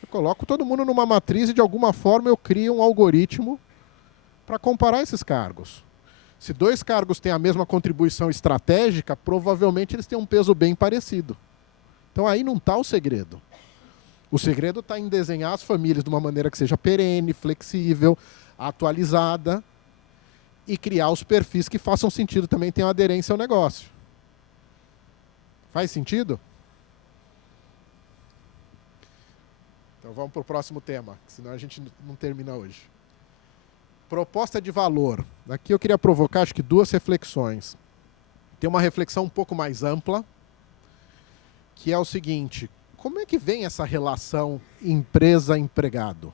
eu coloco todo mundo numa matriz e de alguma forma eu crio um algoritmo para comparar esses cargos. Se 2 cargos têm a mesma contribuição estratégica, provavelmente eles têm um peso bem parecido. Então aí não está o segredo. O segredo está em desenhar as famílias de uma maneira que seja perene, flexível, atualizada e criar os perfis que façam sentido, também tenham aderência ao negócio. Faz sentido? Então vamos para o próximo tema, senão a gente não termina hoje. Proposta de valor. Aqui eu queria provocar, acho que 2 reflexões. Tem uma reflexão um pouco mais ampla, que é o seguinte: como é que vem essa relação empresa-empregado?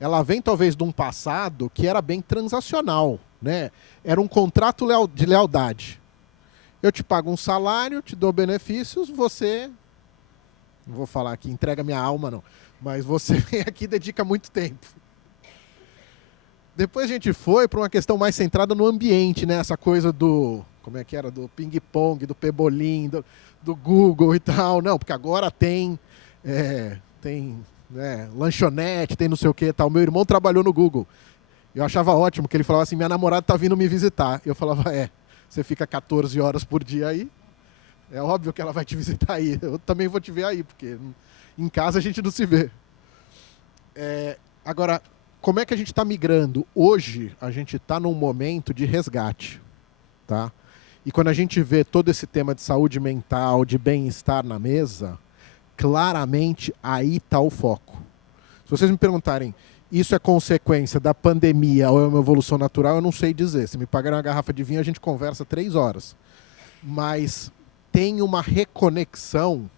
Ela vem talvez de um passado que era bem transacional, né? Era um contrato de lealdade. Eu te pago um salário, te dou benefícios, você, não vou falar aqui, entrega minha alma não, mas você vem aqui e dedica muito tempo. Depois a gente foi para uma questão mais centrada no ambiente, né? Essa coisa do, como é que era? Do ping-pong, do pebolim, do Google e tal. Não, porque agora tem lanchonete, tem não sei o que e tal. Meu irmão trabalhou no Google. Eu achava ótimo que ele falava assim, minha namorada tá vindo me visitar. Eu falava, você fica 14 horas por dia aí, é óbvio que ela vai te visitar aí. Eu também vou te ver aí, porque em casa a gente não se vê. Agora, como é que a gente está migrando? Hoje, a gente está num momento de resgate, tá? E quando a gente vê todo esse tema de saúde mental, de bem-estar na mesa, claramente aí está o foco. Se vocês me perguntarem, isso é consequência da pandemia ou é uma evolução natural, eu não sei dizer. Se me pagarem uma garrafa de vinho, a gente conversa 3 horas. Mas tem uma reconexão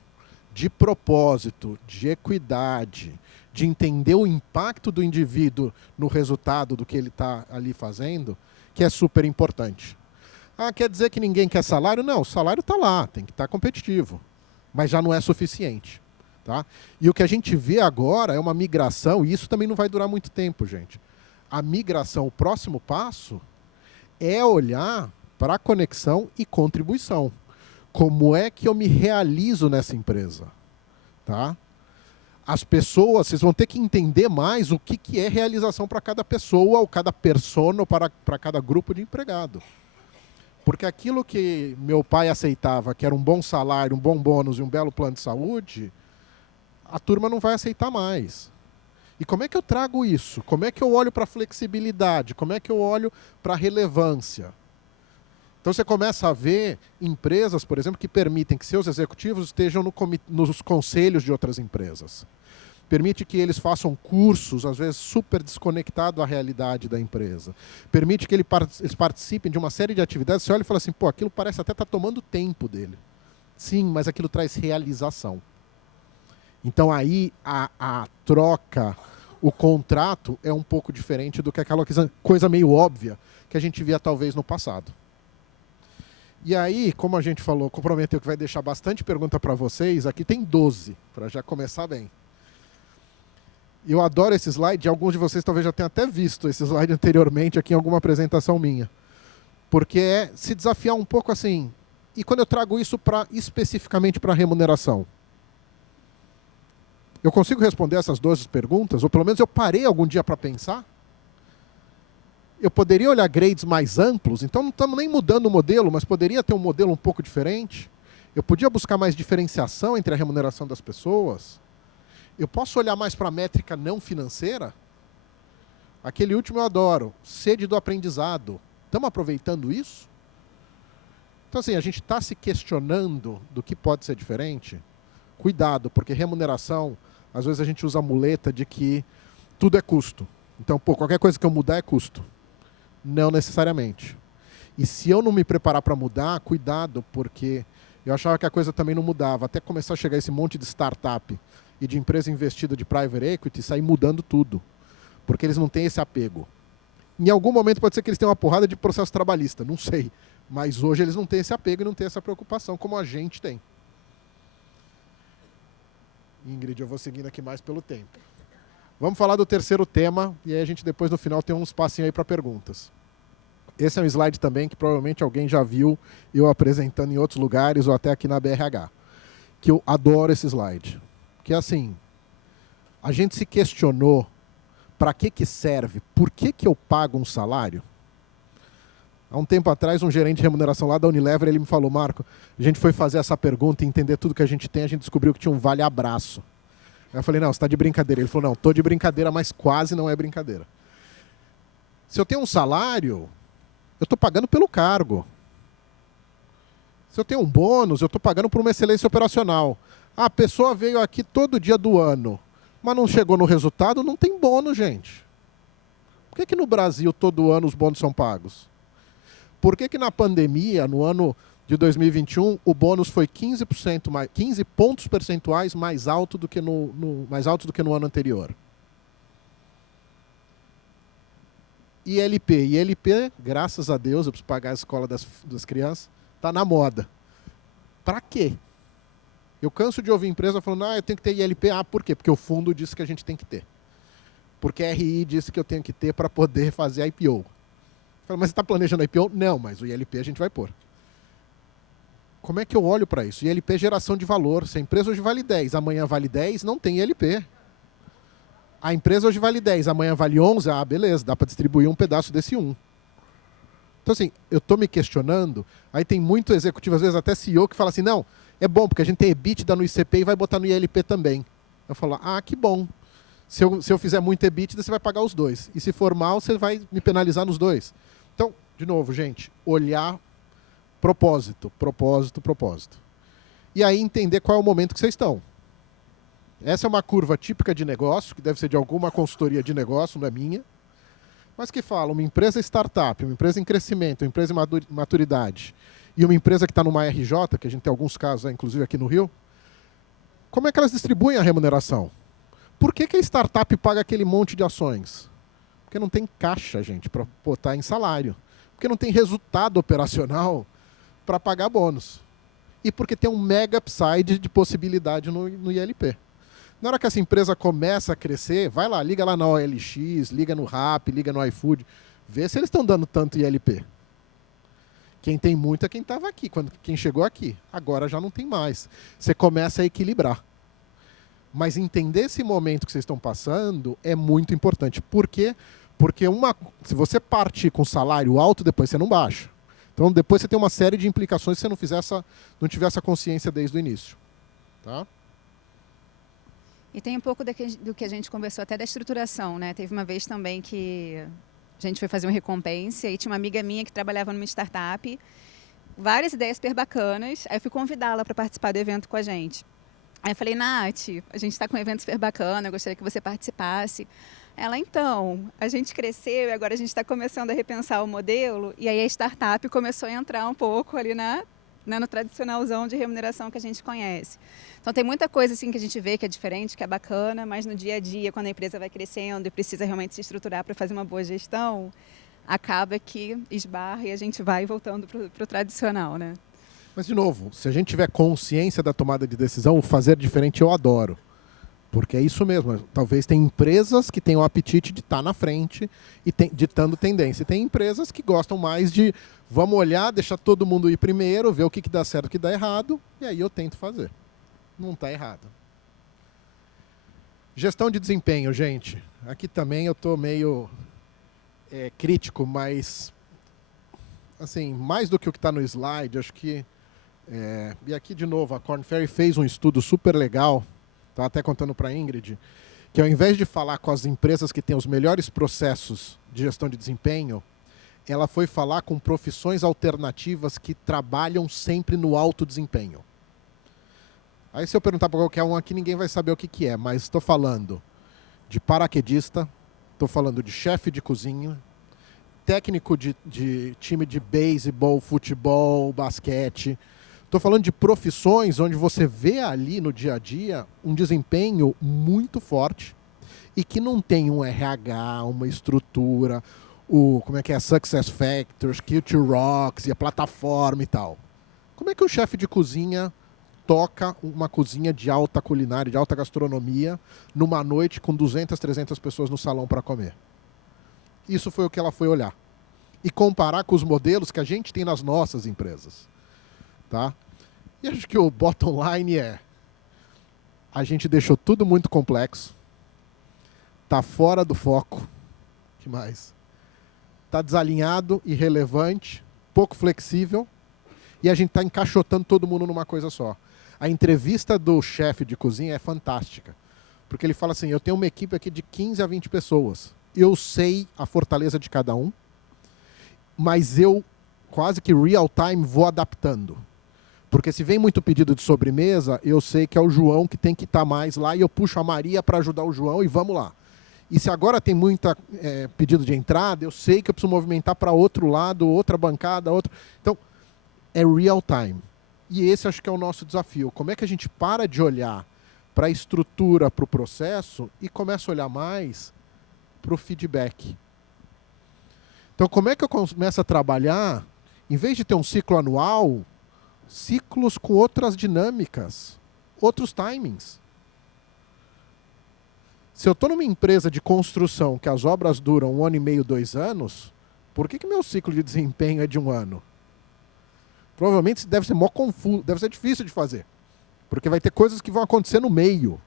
de propósito, de equidade, de entender o impacto do indivíduo no resultado do que ele está ali fazendo, que é super importante. Ah, quer dizer que ninguém quer salário? Não, o salário está lá, tem que estar competitivo. Mas já não é suficiente. Tá? E o que a gente vê agora é uma migração, e isso também não vai durar muito tempo, gente. A migração, o próximo passo, é olhar para a conexão e contribuição. Como é que eu me realizo nessa empresa? Tá? As pessoas, vocês vão ter que entender mais o que é realização para cada pessoa, ou cada persona, ou para cada grupo de empregado. Porque aquilo que meu pai aceitava, que era um bom salário, um bom bônus e um belo plano de saúde, a turma não vai aceitar mais. E como é que eu trago isso? Como é que eu olho para a flexibilidade? Como é que eu olho para a relevância? Então você começa a ver empresas, por exemplo, que permitem que seus executivos estejam nos conselhos de outras empresas. Permite que eles façam cursos, às vezes super desconectados da realidade da empresa. Permite que eles participem de uma série de atividades. Você olha e fala assim, pô, aquilo parece até estar tomando tempo dele. Sim, mas aquilo traz realização. Então aí a troca, o contrato é um pouco diferente do que aquela coisa meio óbvia que a gente via talvez no passado. E aí, como a gente falou, comprometeu que vai deixar bastante pergunta para vocês, aqui tem 12, para já começar bem. Eu adoro esse slide, alguns de vocês talvez já tenham até visto esse slide anteriormente aqui em alguma apresentação minha. Porque é se desafiar um pouco assim. E quando eu trago isso especificamente para remuneração? Eu consigo responder essas 12 perguntas? Ou pelo menos eu parei algum dia para pensar? Eu poderia olhar grades mais amplos, então não estamos nem mudando o modelo, mas poderia ter um modelo um pouco diferente? Eu podia buscar mais diferenciação entre a remuneração das pessoas? Eu posso olhar mais para a métrica não financeira? Aquele último eu adoro, sede do aprendizado. Estamos aproveitando isso? Então, assim, a gente está se questionando do que pode ser diferente? Cuidado, porque remuneração, às vezes a gente usa a muleta de que tudo é custo. Então, qualquer coisa que eu mudar é custo. Não necessariamente. E se eu não me preparar para mudar, cuidado, porque eu achava que a coisa também não mudava. Até começar a chegar esse monte de startup e de empresa investida de private equity, sair mudando tudo. Porque eles não têm esse apego. Em algum momento pode ser que eles tenham uma porrada de processo trabalhista, não sei. Mas hoje eles não têm esse apego e não têm essa preocupação como a gente tem. Ingrid, eu vou seguindo aqui mais pelo tempo. Vamos falar do terceiro tema e aí a gente depois no final tem um espacinho aí para perguntas. Esse é um slide também que provavelmente alguém já viu eu apresentando em outros lugares ou até aqui na BRH. Que eu adoro esse slide. Que é assim, a gente se questionou para que serve, por que eu pago um salário? Há um tempo atrás, um gerente de remuneração lá da Unilever, ele me falou, Marco, a gente foi fazer essa pergunta e entender tudo que a gente tem, a gente descobriu que tinha um vale-abraço. Aí eu falei, não, você está de brincadeira. Ele falou, não, estou de brincadeira, mas quase não é brincadeira. Se eu tenho um salário, eu estou pagando pelo cargo. Se eu tenho um bônus, eu estou pagando por uma excelência operacional. A pessoa veio aqui todo dia do ano, mas não chegou no resultado, não tem bônus, gente. Por que no Brasil todo ano os bônus são pagos? Por que na pandemia, no ano de 2021, o bônus foi 15 pontos percentuais mais alto do que mais alto do que no ano anterior? ILP, graças a Deus, eu preciso pagar a escola das crianças, está na moda. Para quê? Eu canso de ouvir empresa falando, eu tenho que ter ILP. Por quê? Porque o fundo disse que a gente tem que ter. Porque a RI disse que eu tenho que ter para poder fazer IPO. Eu falo, mas você está planejando IPO? Não, mas o ILP a gente vai pôr. Como é que eu olho para isso? ILP é geração de valor. Se a empresa hoje vale 10, amanhã vale 10, não tem ILP. A empresa hoje vale 10, amanhã vale 11, beleza, dá para distribuir um pedaço desse 1. Então, assim, eu estou me questionando, aí tem muito executivo, às vezes até CEO, que fala assim, não, é bom, porque a gente tem EBITDA no ICP e vai botar no ILP também. Eu falo, que bom. Se eu fizer muito EBITDA, você vai pagar os dois. E se for mal, você vai me penalizar nos dois. Então, de novo, gente, olhar propósito. E aí entender qual é o momento que vocês estão. Essa é uma curva típica de negócio, que deve ser de alguma consultoria de negócio, não é minha, mas que fala uma empresa startup, uma empresa em crescimento, uma empresa em maturidade e uma empresa que está numa RJ, que a gente tem alguns casos, inclusive aqui no Rio, como é que elas distribuem a remuneração? Por que a startup paga aquele monte de ações? Porque não tem caixa, gente, para botar em salário. Porque não tem resultado operacional para pagar bônus. E porque tem um mega upside de possibilidade no ILP. Na hora que essa empresa começa a crescer, vai lá, liga lá na OLX, liga no Rappi, liga no iFood, vê se eles estão dando tanto ILP. Quem tem muito é quem estava aqui, quem chegou aqui. Agora já não tem mais. Você começa a equilibrar. Mas entender esse momento que vocês estão passando é muito importante. Por quê? Porque se você partir com salário alto, depois você não baixa. Então depois você tem uma série de implicações se você não tiver essa consciência desde o início. Tá? E tem um pouco do que a gente conversou até da estruturação, né? Teve uma vez também que a gente foi fazer uma recompensa e tinha uma amiga minha que trabalhava numa startup, várias ideias super bacanas, aí eu fui convidá-la para participar do evento com a gente. Aí eu falei, Nath, a gente está com um evento super bacana, eu gostaria que você participasse. Ela, então, a gente cresceu e agora a gente está começando a repensar o modelo, e aí a startup começou a entrar um pouco ali no tradicionalzão de remuneração que a gente conhece. Então tem muita coisa assim que a gente vê que é diferente, que é bacana, mas no dia a dia, quando a empresa vai crescendo e precisa realmente se estruturar para fazer uma boa gestão, acaba que esbarra e a gente vai voltando para o tradicional, né? Mas, de novo, se a gente tiver consciência da tomada de decisão, o fazer diferente eu adoro. Porque é isso mesmo. Talvez tem empresas que têm o apetite de estar na frente e ditando tendência. E tem empresas que gostam mais de vamos olhar, deixar todo mundo ir primeiro, ver o que dá certo e o que dá errado, e aí eu tento fazer. Não está errado. Gestão de desempenho, gente. Aqui também eu estou meio crítico, mas assim, mais do que o que está no slide, acho que... e aqui, de novo, a Korn Ferry fez um estudo super legal, estava até contando para a Ingrid, que ao invés de falar com as empresas que têm os melhores processos de gestão de desempenho, ela foi falar com profissões alternativas que trabalham sempre no alto desempenho. Aí se eu perguntar para qualquer um aqui, ninguém vai saber o que é, mas estou falando de paraquedista, estou falando de chefe de cozinha, técnico de time de beisebol, futebol, basquete. Estou falando de profissões onde você vê ali no dia a dia um desempenho muito forte e que não tem um RH, uma estrutura, Success Factors, Culture Rocks e a plataforma e tal. Como é que um chefe de cozinha toca uma cozinha de alta culinária, de alta gastronomia, numa noite com 200, 300 pessoas no salão para comer? Isso foi o que ela foi olhar. E comparar com os modelos que a gente tem nas nossas empresas. Tá? E acho que o bottom line a gente deixou tudo muito complexo, tá fora do foco, que mais? Tá desalinhado, irrelevante, pouco flexível, e a gente tá encaixotando todo mundo numa coisa só. A entrevista do chefe de cozinha é fantástica, porque ele fala assim, eu tenho uma equipe aqui de 15 a 20 pessoas, eu sei a fortaleza de cada um, mas eu quase que real time vou adaptando. Porque se vem muito pedido de sobremesa, eu sei que é o João que tem que estar mais lá e eu puxo a Maria para ajudar o João e vamos lá. E se agora tem muita pedido de entrada, eu sei que eu preciso movimentar para outro lado, outra bancada, outra... Então, é real time. E esse acho que é o nosso desafio. Como é que a gente para de olhar para a estrutura, para o processo e começa a olhar mais para o feedback? Então, como é que eu começo a trabalhar, em vez de ter um ciclo anual, ciclos com outras dinâmicas, outros timings? Se eu estou numa empresa de construção que as obras duram 1 ano e meio, 2 anos, por que meu ciclo de desempenho é de 1 ano? Provavelmente deve ser mó confuso, deve ser difícil de fazer, porque vai ter coisas que vão acontecer no meio.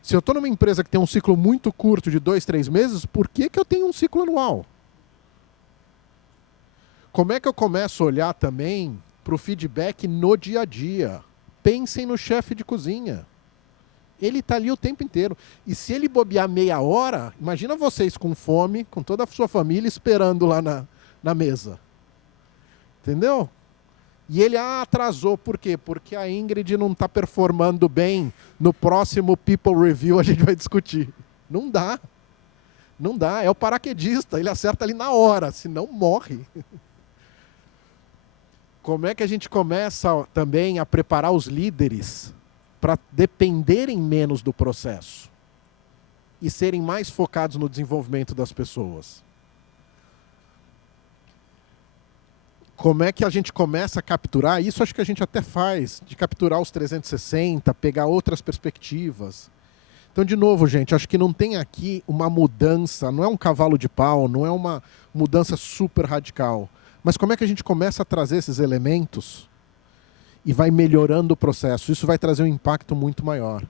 Se eu estou numa empresa que tem um ciclo muito curto de 2, 3 meses, por que eu tenho um ciclo anual? Como é que eu começo a olhar também para o feedback no dia a dia? Pensem no chefe de cozinha. Ele está ali o tempo inteiro. E se ele bobear meia hora, imagina vocês com fome, com toda a sua família, esperando lá na mesa. Entendeu? E ele atrasou. Por quê? Porque a Ingrid não está performando bem. No próximo People Review a gente vai discutir. Não dá. Não dá. É o paraquedista. Ele acerta ali na hora, senão morre. Como é que a gente começa também a preparar os líderes para dependerem menos do processo e serem mais focados no desenvolvimento das pessoas? Como é que a gente começa a capturar? Isso acho que a gente até faz, de capturar os 360, pegar outras perspectivas. Então, de novo, gente, acho que não tem aqui uma mudança, não é um cavalo de pau, não é uma mudança super radical. Mas como é que a gente começa a trazer esses elementos e vai melhorando o processo? Isso vai trazer um impacto muito maior.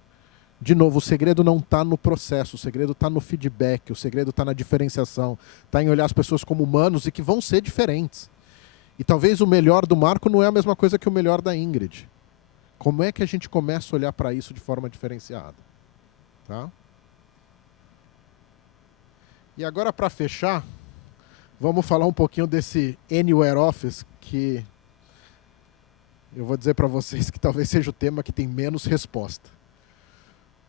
De novo, o segredo não está no processo, o segredo está no feedback, o segredo está na diferenciação, está em olhar as pessoas como humanos e que vão ser diferentes. E talvez o melhor do Marco não é a mesma coisa que o melhor da Ingrid. Como é que a gente começa a olhar para isso de forma diferenciada? Tá? E agora, para fechar, vamos falar um pouquinho desse Anywhere Office, que eu vou dizer para vocês que talvez seja o tema que tem menos resposta.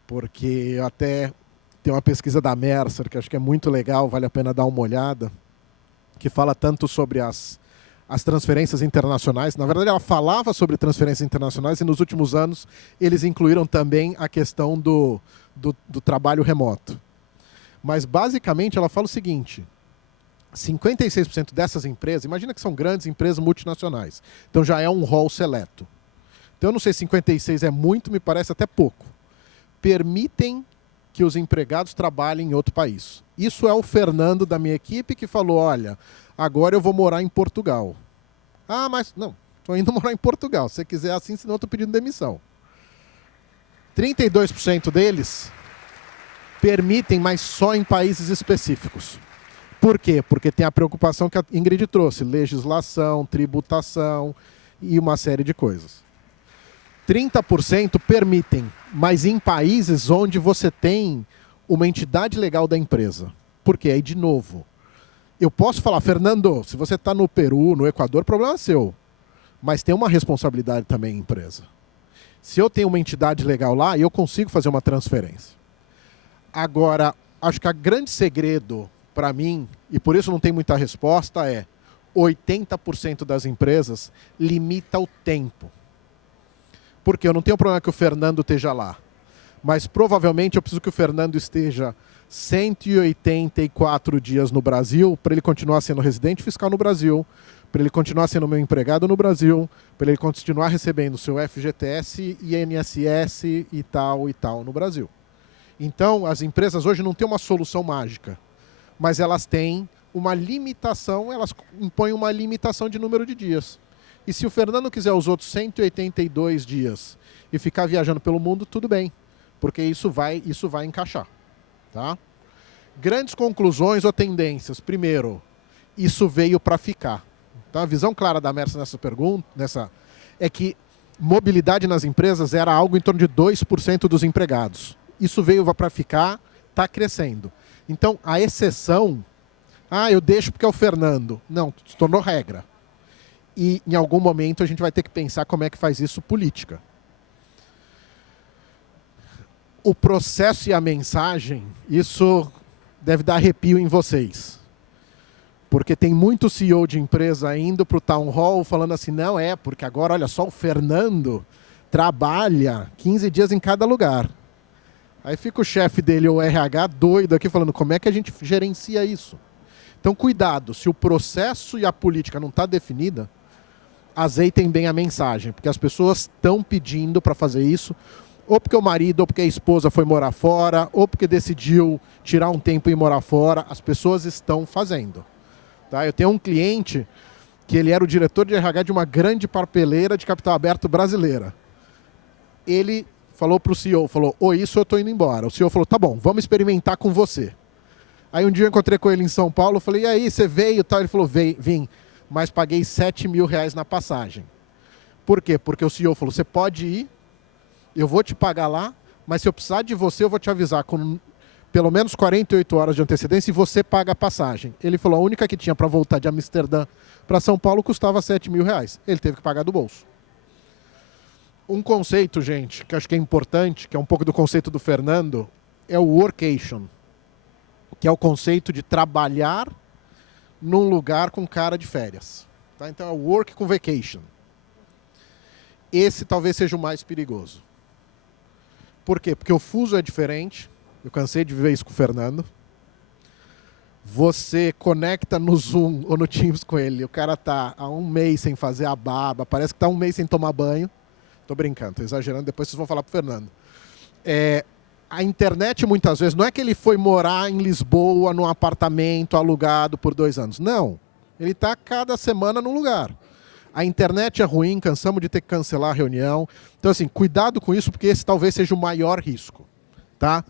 Porque até tem uma pesquisa da Mercer, que acho que é muito legal, vale a pena dar uma olhada, que fala tanto sobre as transferências internacionais. Na verdade, ela falava sobre transferências internacionais e nos últimos anos eles incluíram também a questão do trabalho remoto. Mas, basicamente, ela fala o seguinte: 56% dessas empresas, imagina que são grandes empresas multinacionais, então já é um rol seleto. Então, eu não sei se 56 é muito, me parece até pouco. permitem que os empregados trabalhem em outro país. Isso é o Fernando da minha equipe que falou, olha, agora eu vou morar em Portugal. Ah, mas não, estou indo morar em Portugal. Se você quiser assim, senão eu estou pedindo demissão. 32% deles permitem, mas só em países específicos. Por quê? Porque tem a preocupação que a Ingrid trouxe, legislação, tributação e uma série de coisas. 30% permitem, mas em países onde você tem uma entidade legal da empresa. Por quê? Aí, de novo, eu posso falar, Fernando, se você está no Peru, no Equador, problema é seu. Mas tem uma responsabilidade também em empresa. Se eu tenho uma entidade legal lá, eu consigo fazer uma transferência. Agora, acho que o grande segredo para mim, e por isso não tem muita resposta, é 80% das empresas limita o tempo. Porque eu não tenho problema que o Fernando esteja lá. Mas provavelmente eu preciso que o Fernando esteja 184 dias no Brasil para ele continuar sendo residente fiscal no Brasil, para ele continuar sendo meu empregado no Brasil, para ele continuar recebendo seu FGTS, INSS e tal no Brasil. Então, as empresas hoje não têm uma solução mágica, mas elas têm uma limitação, elas impõem uma limitação de número de dias. E se o Fernando quiser os outros 182 dias e ficar viajando pelo mundo, tudo bem, porque isso vai encaixar. Tá? Grandes conclusões ou tendências. Primeiro, isso veio para ficar. Então, a visão clara da Mercer nessa pergunta é que mobilidade nas empresas era algo em torno de 2% dos empregados. Isso veio para ficar, está crescendo. Então, a exceção, eu deixo porque é o Fernando. Não, se tornou regra. E, em algum momento, a gente vai ter que pensar como é que faz isso política. O processo e a mensagem, isso deve dar arrepio em vocês. Porque tem muito CEO de empresa indo para o Town Hall falando assim, não porque agora, olha só, o Fernando trabalha 15 dias em cada lugar. Aí fica o chefe dele, o RH, doido aqui, falando como é que a gente gerencia isso. Então, cuidado, se o processo e a política não está definida, azeitem bem a mensagem, porque as pessoas estão pedindo para fazer isso, ou porque o marido, ou porque a esposa foi morar fora, ou porque decidiu tirar um tempo e morar fora, as pessoas estão fazendo. Tá? Eu tenho um cliente que ele era o diretor de RH de uma grande papeleira de capital aberto brasileira. Ele falou para o CEO, isso eu estou indo embora. O CEO falou, tá bom, vamos experimentar com você. Aí um dia eu encontrei com ele em São Paulo, falei, e aí, você veio? Ele falou, vim, mas paguei R$7.000 na passagem. Por quê? Porque o CEO falou, você pode ir, eu vou te pagar lá, mas se eu precisar de você, eu vou te avisar com pelo menos 48 horas de antecedência e você paga a passagem. Ele falou, a única que tinha para voltar de Amsterdã para São Paulo custava R$7.000. Ele teve que pagar do bolso. Um conceito, gente, que eu acho que é importante, que é um pouco do conceito do Fernando, é o workation, que é o conceito de trabalhar num lugar com cara de férias. Tá? Então é work com vacation. Esse talvez seja o mais perigoso. Por quê? Porque o fuso é diferente. Eu cansei de viver isso com o Fernando. Você conecta no Zoom ou no Teams com ele. O cara está há um mês sem fazer a barba. Parece que está um mês sem tomar banho. Estou brincando, estou exagerando. Depois vocês vão falar para o Fernando. A internet, muitas vezes, não é que ele foi morar em Lisboa, num apartamento alugado por 2 anos. Não. Ele está cada semana num lugar. A internet é ruim, cansamos de ter que cancelar a reunião. Então, assim, cuidado com isso, porque esse talvez seja o maior risco. Tá?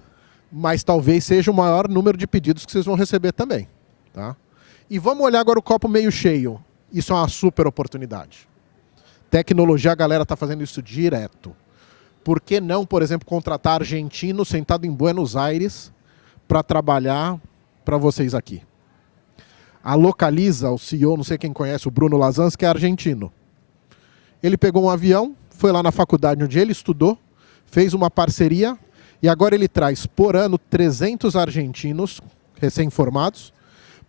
Mas talvez seja o maior número de pedidos que vocês vão receber também. Tá? E vamos olhar agora o copo meio cheio. Isso é uma super oportunidade. Tecnologia, a galera está fazendo isso direto. Por que não, por exemplo, contratar argentino sentado em Buenos Aires para trabalhar para vocês aqui? A Localiza, o CEO, não sei quem conhece, o Bruno Lazans, que é argentino. Ele pegou um avião, foi lá na faculdade onde ele estudou, fez uma parceria e agora ele traz por ano 300 argentinos recém-formados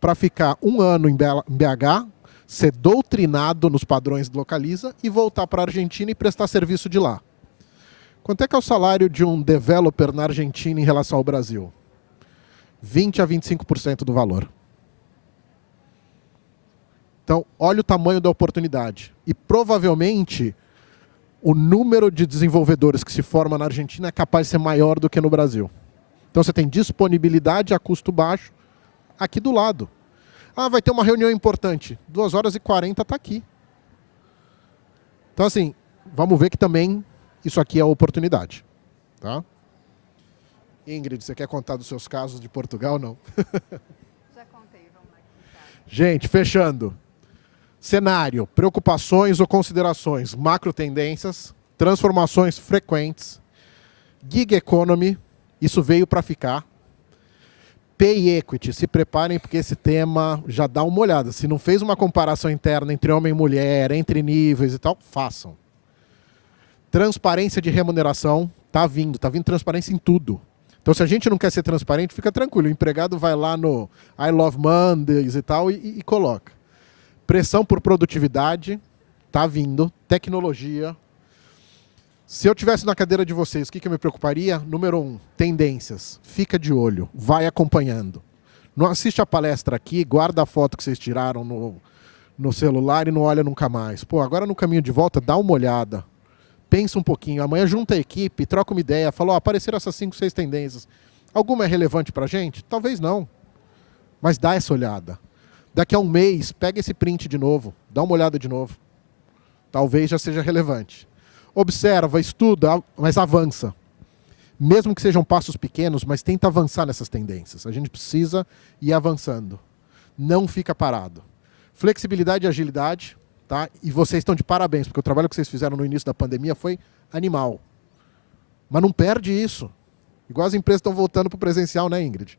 para ficar 1 ano em BH, ser doutrinado nos padrões de Localiza e voltar para a Argentina e prestar serviço de lá. Quanto é que é o salário de um developer na Argentina em relação ao Brasil? 20% a 25% do valor. Então, olha o tamanho da oportunidade. E provavelmente o número de desenvolvedores que se forma na Argentina é capaz de ser maior do que no Brasil. Então você tem disponibilidade a custo baixo aqui do lado. Ah, vai ter uma reunião importante. 2h40 está aqui. Então, assim, vamos ver que também isso aqui é oportunidade. Tá? Ingrid, você quer contar dos seus casos de Portugal, não? Já contei, vamos lá. Gente, fechando. Cenário, preocupações ou considerações, macro tendências, transformações frequentes, gig economy, isso veio para ficar. Pay equity, se preparem porque esse tema já dá uma olhada. Se não fez uma comparação interna entre homem e mulher, entre níveis e tal, façam. Transparência de remuneração, tá vindo transparência em tudo. Então, se a gente não quer ser transparente, fica tranquilo. O empregado vai lá no I Love Mondays e tal e coloca. Pressão por produtividade, tá vindo. Tecnologia. Se eu tivesse na cadeira de vocês, o que eu me preocuparia? Número 1, tendências. Fica de olho, vai acompanhando. Não assiste a palestra aqui, guarda a foto que vocês tiraram no celular e não olha nunca mais. Pô, agora no caminho de volta, dá uma olhada. Pensa um pouquinho. Amanhã junta a equipe, troca uma ideia. Fala, apareceram essas 5, 6 tendências. Alguma é relevante pra gente? Talvez não. Mas dá essa olhada. Daqui a um mês, pega esse print de novo. Dá uma olhada de novo. Talvez já seja relevante. Observa, estuda, mas avança. Mesmo que sejam passos pequenos, mas tenta avançar nessas tendências. A gente precisa ir avançando. Não fica parado. Flexibilidade e agilidade, tá? E vocês estão de parabéns, porque o trabalho que vocês fizeram no início da pandemia foi animal. Mas não perde isso. Igual as empresas estão voltando para o presencial, né, Ingrid?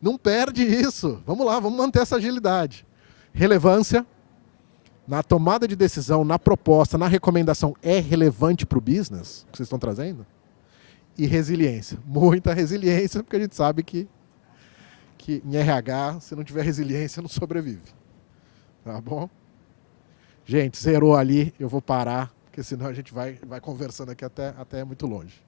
Não perde isso. Vamos lá, vamos manter essa agilidade. Relevância. Na tomada de decisão, na proposta, na recomendação, é relevante para o business que vocês estão trazendo? E resiliência. Muita resiliência, porque a gente sabe que em RH, se não tiver resiliência, não sobrevive. Tá bom? Gente, zerou ali, eu vou parar, porque senão a gente vai conversando aqui até muito longe.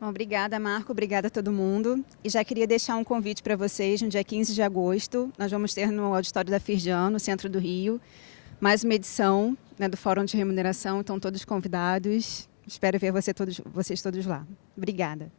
Bom, obrigada, Marco. Obrigada a todo mundo. E já queria deixar um convite para vocês. No dia 15 de agosto, nós vamos ter no auditório da Firjan, no centro do Rio, mais uma edição, né, do Fórum de Remuneração. Estão todos convidados. Espero ver vocês todos lá. Obrigada.